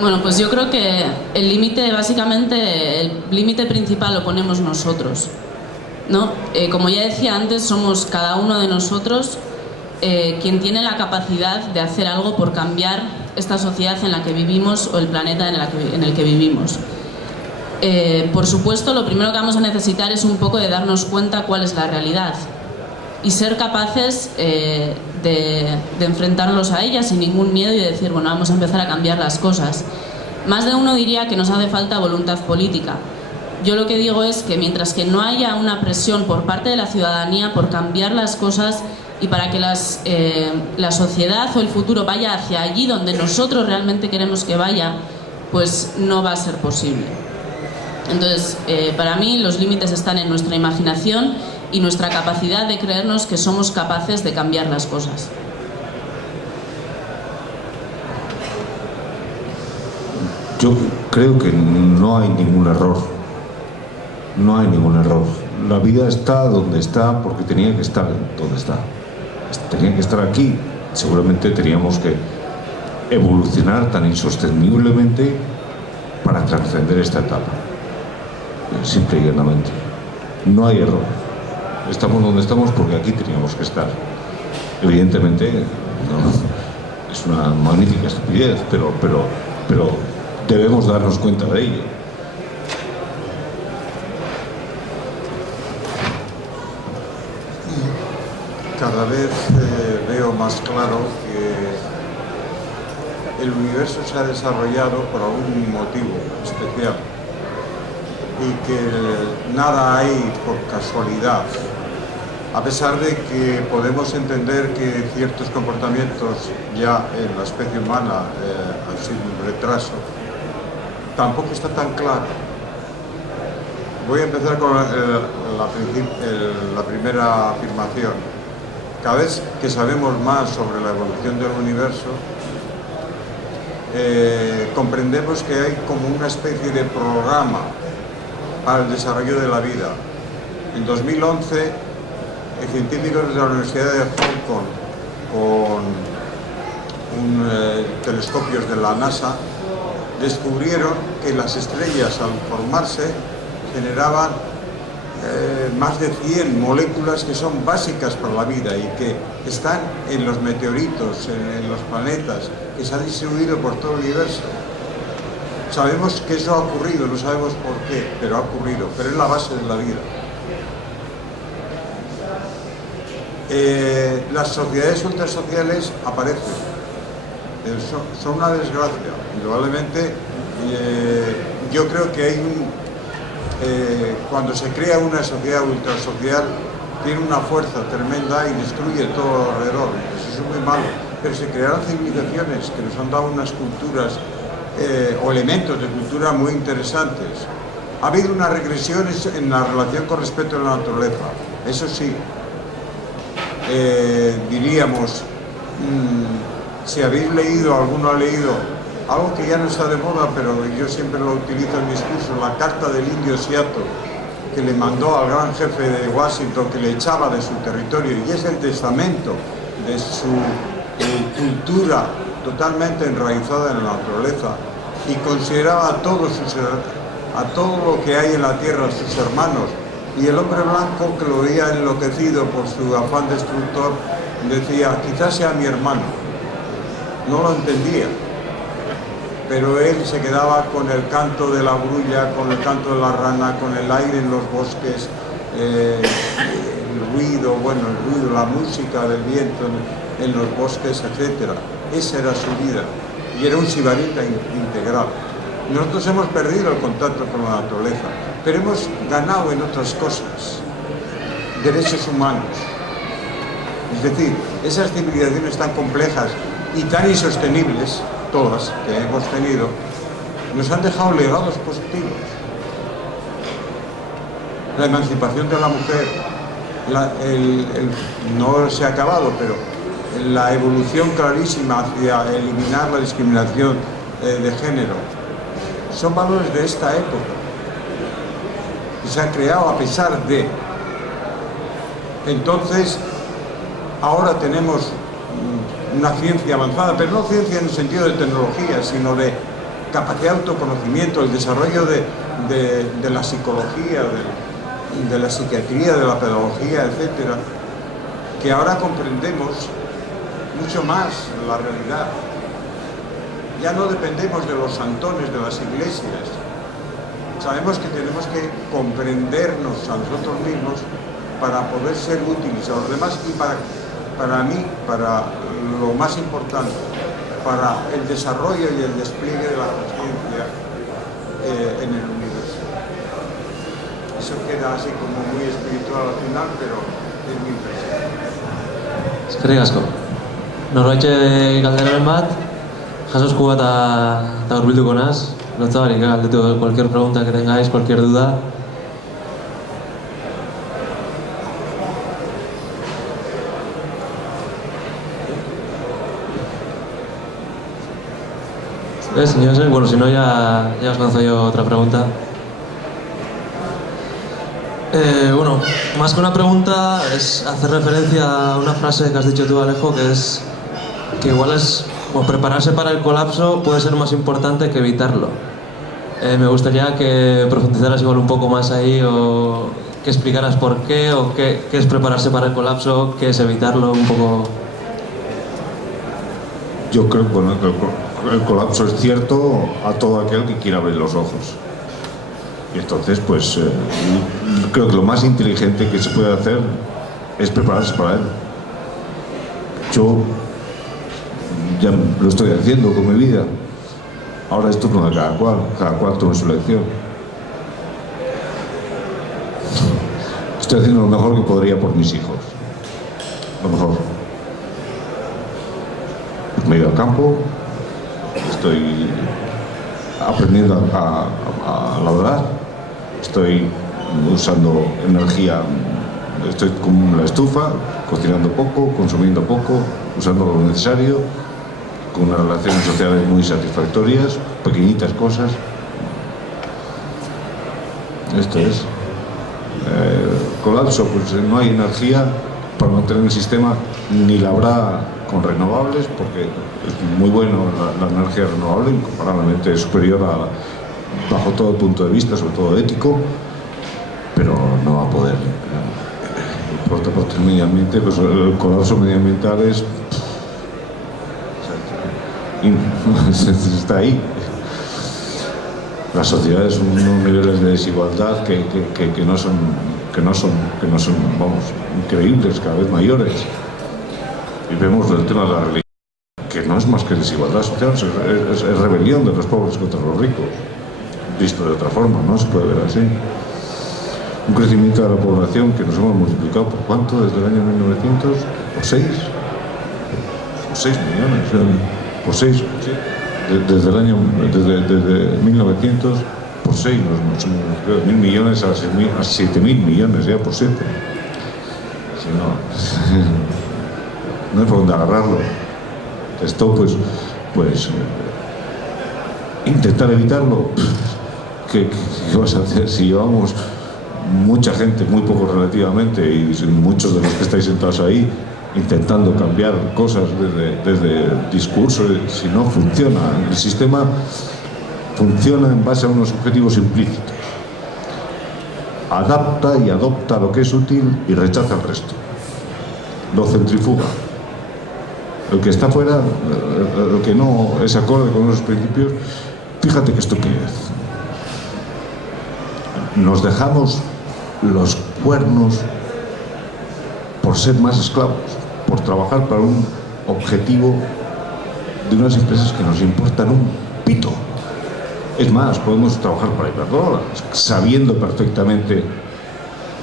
Bueno, pues yo creo que el límite, básicamente, el límite principal lo ponemos nosotros, ¿no? Como ya decía antes, somos cada uno de nosotros quien tiene la capacidad de hacer algo por cambiar esta sociedad en la que vivimos o el planeta en el que vivimos. Por supuesto, lo primero que vamos a necesitar es un poco de darnos cuenta cuál es la realidad y ser capaces de enfrentarnos a ella sin ningún miedo y de decir, bueno, vamos a empezar a cambiar las cosas. Más de uno diría que nos hace falta voluntad política. Yo lo que digo es que mientras que no haya una presión por parte de la ciudadanía por cambiar las cosas y para que la sociedad o el futuro vaya hacia allí donde nosotros realmente queremos que vaya, pues no va a ser posible. Entonces, para mí los límites están en nuestra imaginación y nuestra capacidad de creernos que somos capaces de cambiar las cosas. Yo creo que no hay ningún error. No hay ningún error. La vida está donde está porque tenía que estar donde está. Tenía que estar aquí. Seguramente teníamos que evolucionar tan insosteniblemente para trascender esta etapa. Simple y llanamente. No hay error. Estamos donde estamos porque aquí teníamos que estar. Evidentemente, no, es una magnífica estupidez, pero debemos darnos cuenta de ello. Cada vez veo más claro que el universo se ha desarrollado por algún motivo especial y que nada hay por casualidad, a pesar de que podemos entender que ciertos comportamientos ya en la especie humana han sido un retraso, tampoco está tan claro. Voy a empezar con la primera afirmación. Cada vez que sabemos más sobre la evolución del universo, comprendemos que hay como una especie de programa para el desarrollo de la vida. En 2011, científicos de la Universidad de Hong Kong, con telescopios de la NASA, descubrieron que las estrellas al formarse generaban más de 100 moléculas que son básicas para la vida y que están en los meteoritos, en los planetas, que se han distribuido por todo el universo. Sabemos que eso ha ocurrido, no sabemos por qué, pero ha ocurrido, pero es la base de la vida. Las sociedades ultrasociales aparecen, son una desgracia. Indudablemente, yo creo que hay cuando se crea una sociedad ultrasocial, tiene una fuerza tremenda y destruye todo alrededor. Eso es muy malo. Pero se crearon civilizaciones que nos han dado unas culturas o elementos de cultura muy interesantes. Ha habido unas regresiones en la relación con respecto a la naturaleza. Eso sí. Diríamos, si habéis leído, alguno ha leído algo que ya no está de moda, pero yo siempre lo utilizo en mis cursos, la carta del indio Seattle, que le mandó al gran jefe de Washington, que le echaba de su territorio, y es el testamento de su cultura totalmente enraizada en la naturaleza, y consideraba a todo lo que hay en la tierra sus hermanos, y el hombre blanco, que lo veía enloquecido por su afán destructor, decía, quizás sea mi hermano. No lo entendía. pero él se quedaba con el canto de la grulla, con el canto de la rana, con el aire en los bosques, el ruido, la música del viento en los bosques, etc. Esa era su vida y era un sibarita integral. Nosotros hemos perdido el contacto con la naturaleza, pero hemos ganado en otras cosas, derechos humanos. Es decir, esas civilizaciones tan complejas y tan insostenibles, todas que hemos tenido, nos han dejado legados positivos. La emancipación de la mujer, no se ha acabado, pero la evolución clarísima hacia eliminar la discriminación de género, son valores de esta época que se han creado a pesar de. Entonces, ahora tenemos una ciencia avanzada, pero no ciencia en el sentido de tecnología, sino de capacidad de autoconocimiento, el desarrollo de la psicología, de la psiquiatría, de la pedagogía, etcétera, que ahora comprendemos mucho más la realidad. Ya no dependemos de los santones de las iglesias. Sabemos que tenemos que comprendernos a nosotros mismos para poder ser útiles a los demás y para mí, para lo más importante, para el desarrollo y el despliegue de la conciencia en el universo. Eso queda así como muy espiritual al final, pero es mi impresión. Eskerrik asko. Norbait galderaren bat, jasosku bat eta hurbilduko naz. Lotzabarik, galdetu cualquier pregunta que tengáis, cualquier duda. Señores, bueno, si no ya os lanzo yo otra pregunta. Bueno, más que una pregunta es hacer referencia a una frase que has dicho tú, Alejo, que es que igual es prepararse para el colapso puede ser más importante que evitarlo. Me gustaría que profundizaras igual un poco más ahí o que explicaras por qué o qué es prepararse para el colapso, qué es evitarlo un poco. Yo creo que el colapso es cierto a todo aquel que quiera abrir los ojos. Y entonces, pues, creo que lo más inteligente que se puede hacer es prepararse para él. Yo ya lo estoy haciendo con mi vida. Ahora es turno de cada cual toma su lección. Estoy haciendo lo mejor que podría por mis hijos. Lo mejor. Me he ido al campo, estoy aprendiendo a labrar, estoy usando energía, estoy con la estufa, cocinando poco, consumiendo poco, usando lo necesario, con unas relaciones sociales muy satisfactorias, pequeñitas cosas. Esto es. Colapso, pues no hay energía para mantener el sistema, ni la habrá con renovables, porque es muy bueno la energía renovable, incomparablemente superior bajo todo punto de vista, sobre todo ético, pero no va a poder. Por otra parte, el medio ambiente, pues el colapso medioambiental está ahí. Las sociedades son unos niveles de desigualdad que no son, vamos, increíbles, cada vez mayores. Y vemos el tema de la religión, que no es más que desigualdad social, es rebelión de los pobres contra los ricos. Visto de otra forma, no se puede ver así. Un crecimiento de la población que nos hemos multiplicado por ¿cuánto? Desde el año 1900, por 6. Por 6 millones, por 6. Desde 1900, por 6, nos hemos multiplicado de 1.000 millones a 7.000 millones, ya por 7. Si no, no hay por dónde agarrarlo. Esto, pues intentar evitarlo. ¿Qué vas a hacer si llevamos mucha gente, muy poco relativamente, y muchos de los que estáis sentados ahí, intentando cambiar cosas desde discursos? Si no funciona, el sistema funciona en base a unos objetivos implícitos. Adapta y adopta lo que es útil y rechaza el resto. Lo centrifuga. El que está fuera, el que no es acorde con esos principios, fíjate qué estupidez. Nos dejamos los cuernos por ser más esclavos, por trabajar para un objetivo de unas empresas que nos importan un pito. Es más, podemos trabajar para Iberdrola, sabiendo perfectamente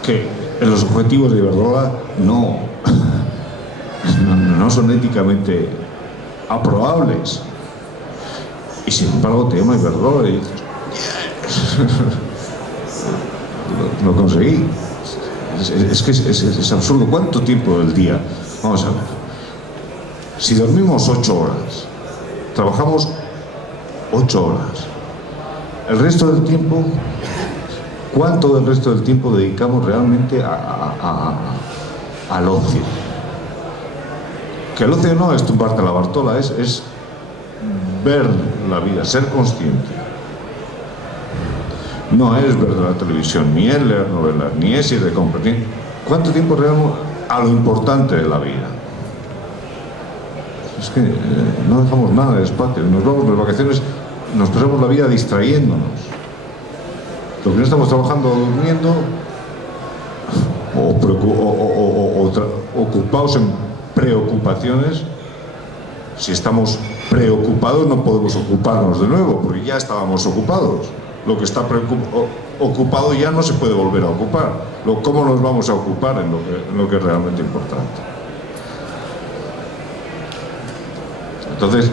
que los objetivos de Iberdrola no son éticamente aprobables. Y sin embargo te llama Iberdrola y dices, lo conseguí. Es que es absurdo. ¿Cuánto tiempo del día? Vamos a ver. Si dormimos 8 horas, trabajamos 8 horas, el resto del tiempo, ¿cuánto del resto del tiempo dedicamos realmente al ocio? Que el ocio no es tumbarte la Bartola, es ver la vida, ser consciente. No es ver la televisión, ni es leer novelas, ni es ir de compras. ¿Cuánto tiempo realmente a lo importante de la vida? Es que no dejamos nada de espacio. Nos vamos de vacaciones, nos pasamos la vida distrayéndonos. Lo que no estamos trabajando o durmiendo, o ocupados en preocupaciones. Si estamos preocupados no podemos ocuparnos de nuevo, porque ya estábamos ocupados. Lo que está ocupado ya no se puede volver a ocupar. ¿Cómo nos vamos a ocupar en lo que es realmente importante? Entonces,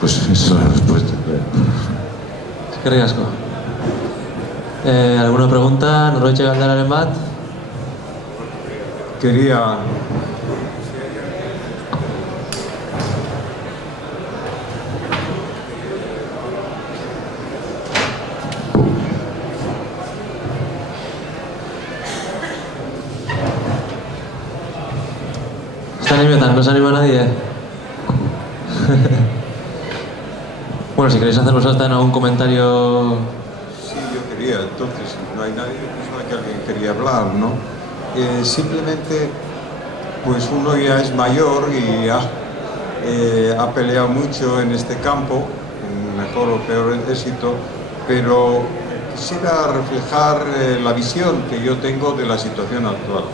pues esa es la respuesta. Eskerrik asko. ¿Alguna pregunta? Norbait galderaren bat? Quería... ¿Está animada? ¿No se anima nadie? Bueno, si queréis hacer vosotros también algún comentario... Sí, yo quería, entonces, si no hay nadie, pensaba que alguien quería hablar, ¿no? Simplemente, pues uno ya es mayor y ha peleado mucho en este campo, con mejor o peor éxito, pero quisiera reflejar la visión que yo tengo de la situación actual.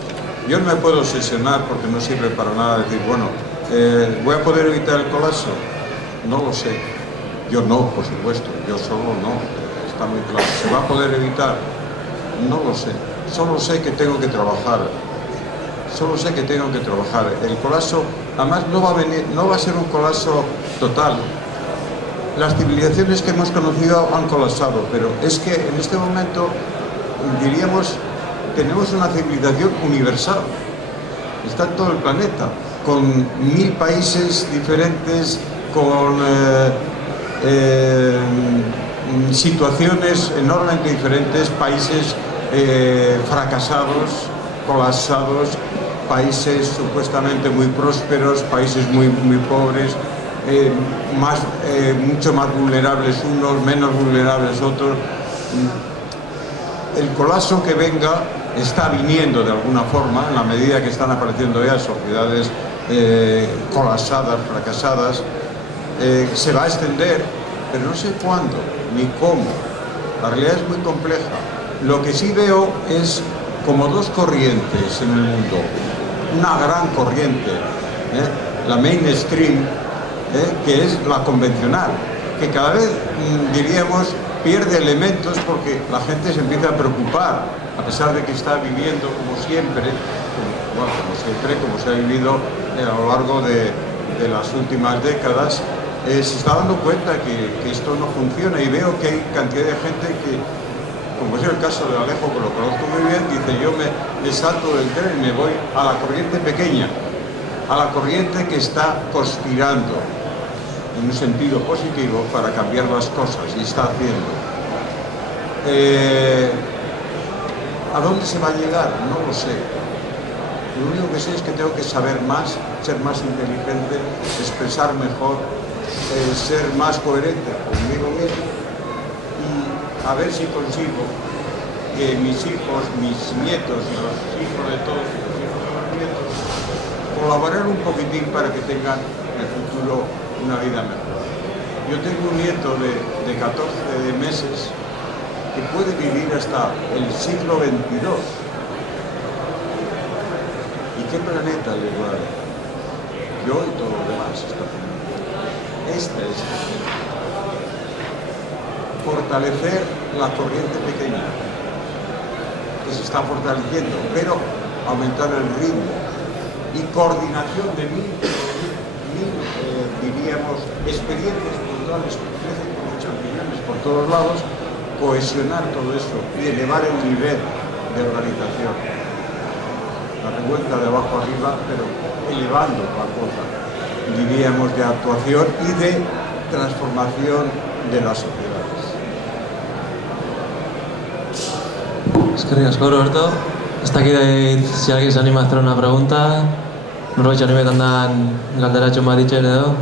Yo no me puedo obsesionar porque no sirve para nada decir, bueno, ¿voy a poder evitar el colapso? No lo sé. Yo no, por supuesto, yo solo no, está muy claro. ¿Se va a poder evitar? No lo sé. Solo sé que tengo que trabajar. Solo sé que tengo que trabajar. El colapso, además, no va a ser un colapso total. Las civilizaciones que hemos conocido han colapsado, pero es que en este momento, diríamos, tenemos una civilización universal. Está en todo el planeta, con 1000 países diferentes, con situaciones enormemente diferentes, países fracasados, colapsados, países supuestamente muy prósperos, países muy pobres, mucho más vulnerables unos, menos vulnerables otros. El colapso que venga está viniendo de alguna forma, en la medida que están apareciendo ya sociedades colapsadas, fracasadas. Se va a extender, pero no sé cuándo ni cómo. La realidad es muy compleja. Lo que sí veo es como dos corrientes en el mundo. Una gran corriente, la mainstream, que es la convencional, que cada vez, diríamos, pierde elementos porque la gente se empieza a preocupar, a pesar de que está viviendo como siempre, como se ha vivido a lo largo de las últimas décadas. Se está dando cuenta que esto no funciona, y veo que hay cantidad de gente que, como es el caso de Alejo, que lo conozco muy bien, dice: yo me salto del tren y me voy a la corriente pequeña, a la corriente que está conspirando en un sentido positivo para cambiar las cosas, y está haciendo. ¿A dónde se va a llegar? No lo sé. Lo único que sé es que tengo que saber más, ser más inteligente, expresar mejor, ser más coherente conmigo mismo, y a ver si consigo que mis hijos, mis nietos y los hijos de todos, y los hijos de los nietos, colaborar un poquitín para que tengan el futuro una vida mejor. Yo tengo un nieto de 14 meses que puede vivir hasta el siglo XXII. ¿Y qué planeta le va a dar? Yo y todo lo demás está pendiente. Esta es la gente. Fortalecer la corriente pequeña, que se está fortaleciendo, pero aumentar el ritmo y coordinación de diríamos, experiencias culturales que crecen como champiñones por todos lados, cohesionar todo eso y elevar el nivel de organización. La revuelta de abajo arriba, pero elevando la cosa, diríamos, de actuación y de transformación de las sociedades. Eskerrik asko, Roberto. Ez dakit si alguien se anima a hacer una pregunta. Norbait animetan dan galderatxo bat ditzen edo.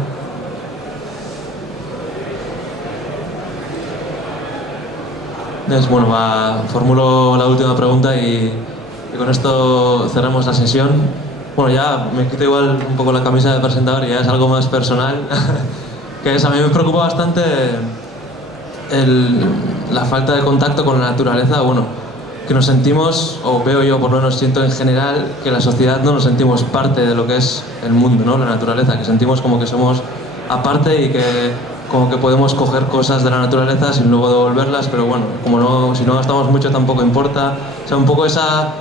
Bueno, formulo la última pregunta y con esto cerramos la sesión. Bueno, ya me quito igual un poco la camisa de presentador y ya es algo más personal. Que es, a mí me preocupa bastante la falta de contacto con la naturaleza. Bueno, que nos sentimos, o veo yo, por lo menos siento en general, que la sociedad no nos sentimos parte de lo que es el mundo, ¿no? La naturaleza, que sentimos como que somos aparte y que como que podemos coger cosas de la naturaleza sin luego devolverlas, pero bueno, como no, si no gastamos mucho tampoco importa. O sea, un poco esa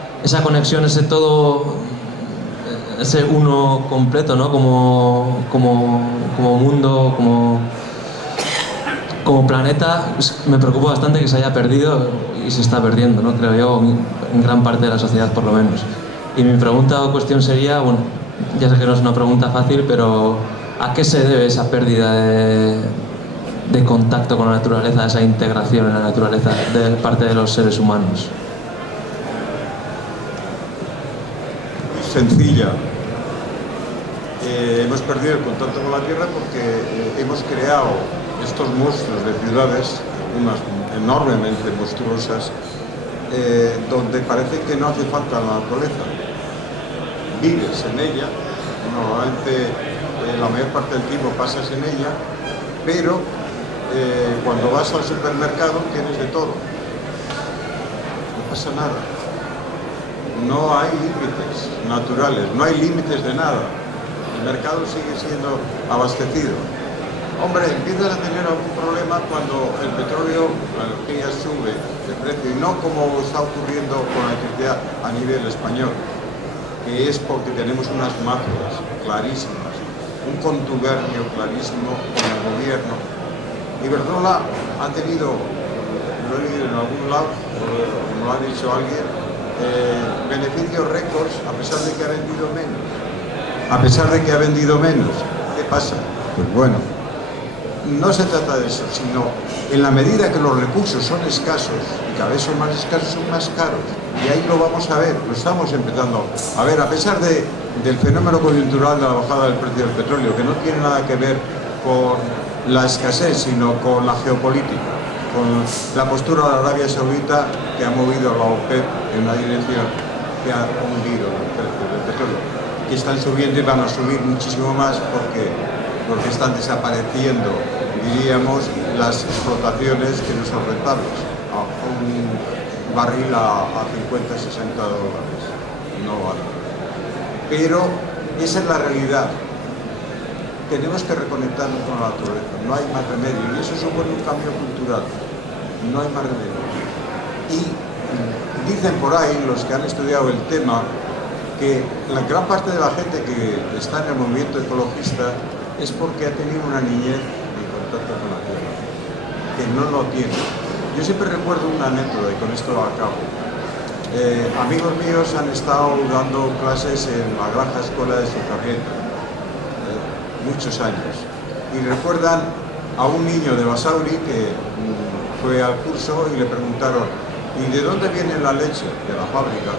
conexión, ese todo, ese uno completo, ¿no? Como mundo, como planeta, me preocupa bastante que se haya perdido y se está perdiendo, ¿no? Creo yo, en gran parte de la sociedad por lo menos. Y mi pregunta o cuestión sería, bueno, ya sé que no es una pregunta fácil, pero ¿a qué se debe esa pérdida de contacto con la naturaleza, esa integración en la naturaleza de parte de los seres humanos? Sencilla. Hemos perdido el contacto con la tierra porque hemos creado estos monstruos de ciudades, unas enormemente monstruosas, donde parece que no hace falta la naturaleza. Vives en ella, normalmente la mayor parte del tiempo pasas en ella, pero cuando vas al supermercado tienes de todo. No pasa nada. No hay límites naturales, no hay límites de nada. El mercado sigue siendo abastecido. Hombre, empiezas a tener algún problema cuando el petróleo sube de precio, y no como está ocurriendo con la electricidad a nivel español, que es porque tenemos unas mafias clarísimas, un contubernio clarísimo con el gobierno. Iberdrola ha tenido, lo he leído en algún lado, como lo ha dicho alguien, beneficios récords a pesar de que ha vendido menos. A pesar de que ha vendido menos. ¿Qué pasa? Pues bueno, no se trata de eso, sino en la medida que los recursos son escasos, y cada vez son más escasos, son más caros. Y ahí lo vamos a ver, lo estamos empezando a ver, a pesar del fenómeno coyuntural de la bajada del precio del petróleo, que no tiene nada que ver con la escasez, sino con la geopolítica, con la postura de Arabia Saudita, que ha movido a la OPEP en una dirección que ha hundido el precio del petróleo, que están subiendo y van a subir muchísimo más porque están desapareciendo, diríamos, las explotaciones que no son rentables. Un barril a 50, 60 dólares no vale. Pero esa es la realidad. Tenemos que reconectarnos con la naturaleza, no hay más remedio, y eso supone un cambio cultural, no hay más remedio. Y dicen por ahí los que han estudiado el tema que la gran parte de la gente que está en el movimiento ecologista es porque ha tenido una niñez de contacto con la tierra, que no lo tiene. Yo siempre recuerdo una anécdota, y con esto lo acabo. Amigos míos han estado dando clases en la granja escuela de Socarrieta, muchos años, y recuerdan a un niño de Basauri que fue al curso y le preguntaron: ¿y de dónde viene la leche? De la fábrica.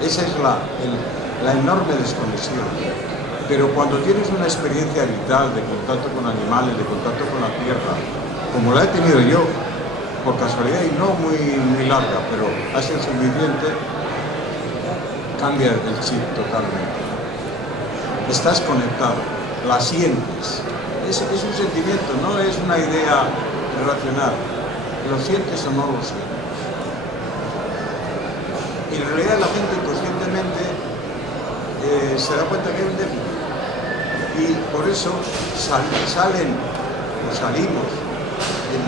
Esa es la enorme desconexión. Pero cuando tienes una experiencia vital de contacto con animales, de contacto con la tierra, como la he tenido yo, por casualidad y no muy larga, pero ha sido suficiente, cambia el chip totalmente. estás conectado, la sientes. Es un sentimiento, no es una idea racional. ¿Lo sientes o no lo sientes? Y en realidad la gente inconscientemente se da cuenta que hay un déficit. Y por eso salimos en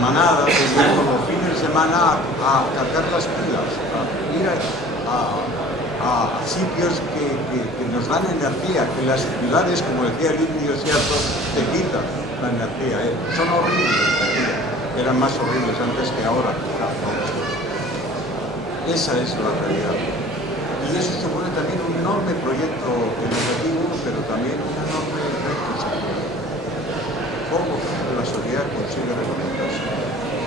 manada, los fines de semana a cargar las pilas, a ir a sitios que nos dan energía, que las ciudades, como decía el indio cierto, te quitan la energía. Son horribles, eran más horribles antes que ahora. Esa es la realidad. Y eso supone también un enorme proyecto educativo, pero también un enorme reto social. ¿Cómo la sociedad consigue reconectarse?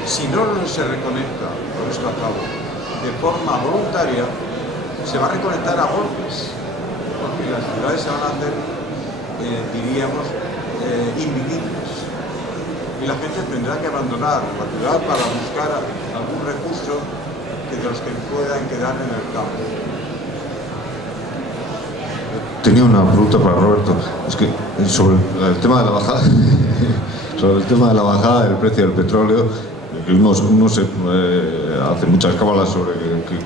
Si no se reconecta, por esto acabo, de forma voluntaria, se va a reconectar a golpes, porque las ciudades se van a hacer, diríamos, invivibles. Y la gente tendrá que abandonar la ciudad para buscar algún recurso de los que puedan quedar en el campo. Tenía una pregunta para Roberto. Es que sobre el tema de la bajada, sobre el tema de la bajada del precio del petróleo, uno se hace muchas cábalas sobre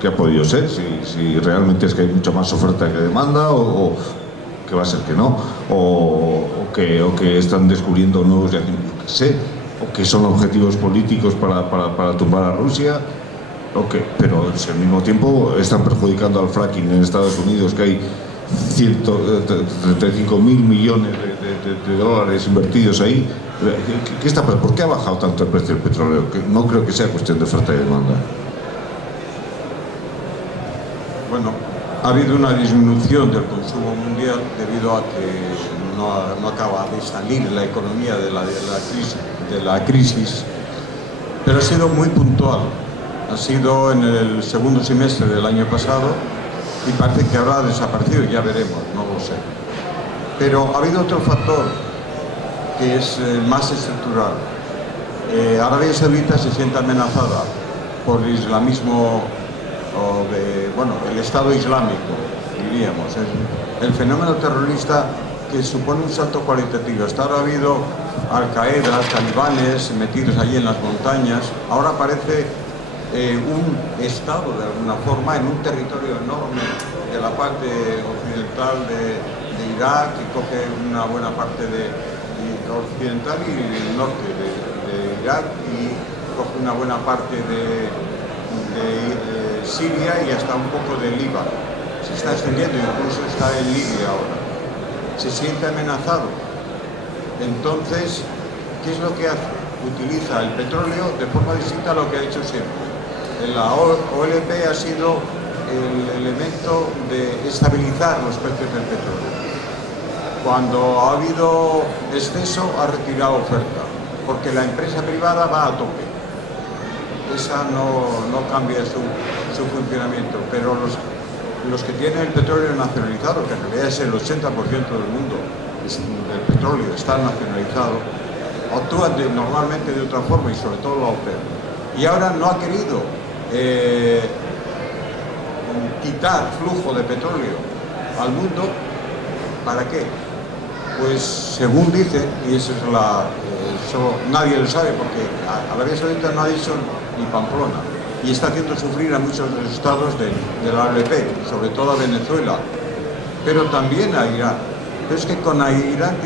qué ha podido ser, si realmente es que hay mucha más oferta que demanda o que va a ser que no, o que están descubriendo nuevos yacimientos, que sé, o que son objetivos políticos para tumbar a Rusia. Pero si al mismo tiempo están perjudicando al fracking en Estados Unidos, que hay 135.000 millones de dólares invertidos ahí. ¿Por qué ha bajado tanto el precio del petróleo? Que no creo que sea cuestión de oferta y demanda. Bueno, ha habido una disminución del consumo mundial debido a que no acaba de salir la economía de la crisis, pero ha sido muy puntual. Ha sido en el segundo semestre del año pasado y parece que habrá desaparecido, ya veremos, no lo sé. Pero ha habido otro factor que es más estructural. Arabia Saudita se siente amenazada por el islamismo, el Estado Islámico, diríamos. El fenómeno terrorista que supone un salto cualitativo. Hasta ahora ha habido Al-Qaeda, talibanes metidos allí en las montañas. Ahora parece un Estado, de alguna forma, en un territorio enorme de la parte occidental de Irak, que coge una buena parte occidental y el norte de Irak, y coge una buena parte de Siria y hasta un poco de Líbano. Se está extendiendo, incluso está en Libia ahora. Se siente amenazado. Entonces, ¿qué es lo que hace? Utiliza el petróleo de forma distinta a lo que ha hecho siempre. La OLP ha sido el elemento de estabilizar los precios del petróleo. Cuando ha habido exceso, ha retirado oferta, porque la empresa privada va a tope. Esa no cambia su funcionamiento, pero los que tienen el petróleo nacionalizado, que en realidad es el 80% del mundo, el petróleo está nacionalizado, actúan normalmente de otra forma, y sobre todo la OPEP. Y ahora no ha querido quitar flujo de petróleo al mundo. ¿Para qué? Pues según dicen, y eso nadie lo sabe, porque Arabia Saudita no ha dicho ni Pamplona, y está haciendo sufrir a muchos de los estados de la OLP, sobre todo a Venezuela, pero también a Irán. Pero es que con Irán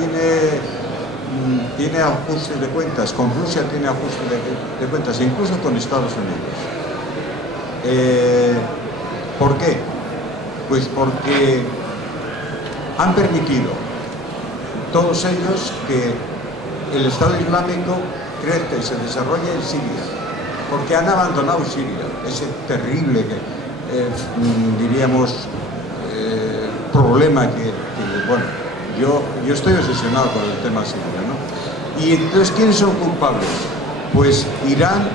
tiene ajustes de cuentas, con Rusia tiene ajustes de cuentas, incluso con Estados Unidos. ¿Por qué? Pues porque han permitido todos ellos que el Estado Islámico crezca y se desarrolle en Siria, porque han abandonado Siria, ese terrible, diríamos, problema que yo estoy obsesionado con el tema sirio, ¿no? Y entonces, ¿quiénes son culpables? Pues Irán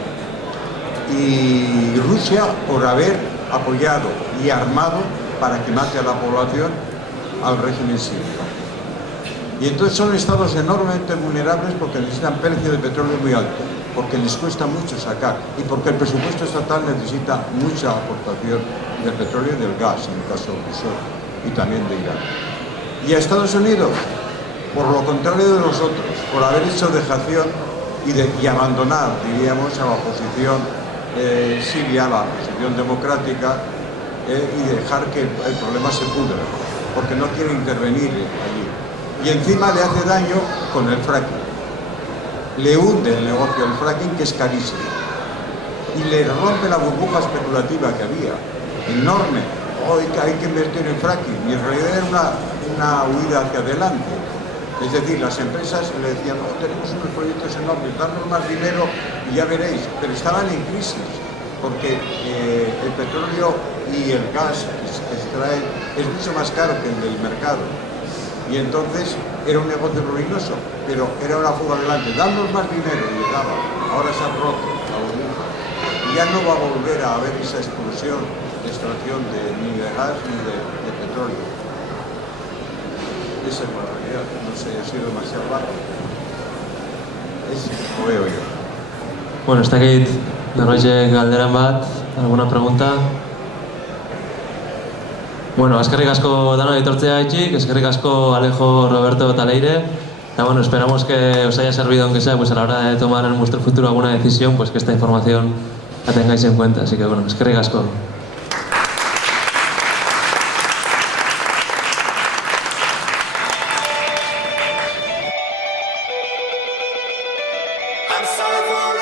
y Rusia, por haber apoyado y armado para que mate a la población al régimen sirio. Y entonces son estados enormemente vulnerables porque necesitan precio de petróleo muy alto, porque les cuesta mucho sacar y porque el presupuesto estatal necesita mucha aportación del petróleo y del gas, en el caso ruso y también de Irán. Y a Estados Unidos, por lo contrario de nosotros, por haber hecho dejación y abandonar, diríamos, a la oposición siria, la oposición democrática, y dejar que el problema se pudra, porque no quiere intervenir allí. Y encima le hace daño con el fracking. Le hunde el negocio del fracking, que es carísimo. Y le rompe la burbuja especulativa que había, enorme. Hoy hay que invertir en fracking, y en realidad era una huida hacia adelante. Es decir, las empresas le decían, oh, tenemos unos proyectos enormes, darnos más dinero y ya veréis. Pero estaban en crisis, porque el petróleo y el gas que se extrae es mucho más caro que el del mercado. Y entonces era un negocio ruinoso, pero era una fuga adelante. Darnos más dinero y le daba. Ahora se ha roto la burbuja. Y ya no va a volver a haber esa explosión de extracción ni de gas ni de petróleo. Esa es la realidad. No sé, ha sido demasiado largo. Lo veo yo. Bueno, está aquí norbaitek galderen bat, alguna pregunta? Bueno, eskerrik asko danoi etortzea itxik, eskerrik asko Alejo, Roberto eta Leire. Y bueno, esperamos que os haya servido, aunque sea pues a la hora de tomar en vuestro futuro alguna decisión, pues que esta información la tengáis en cuenta. Así que bueno, eskerrik asko. I'm sorry for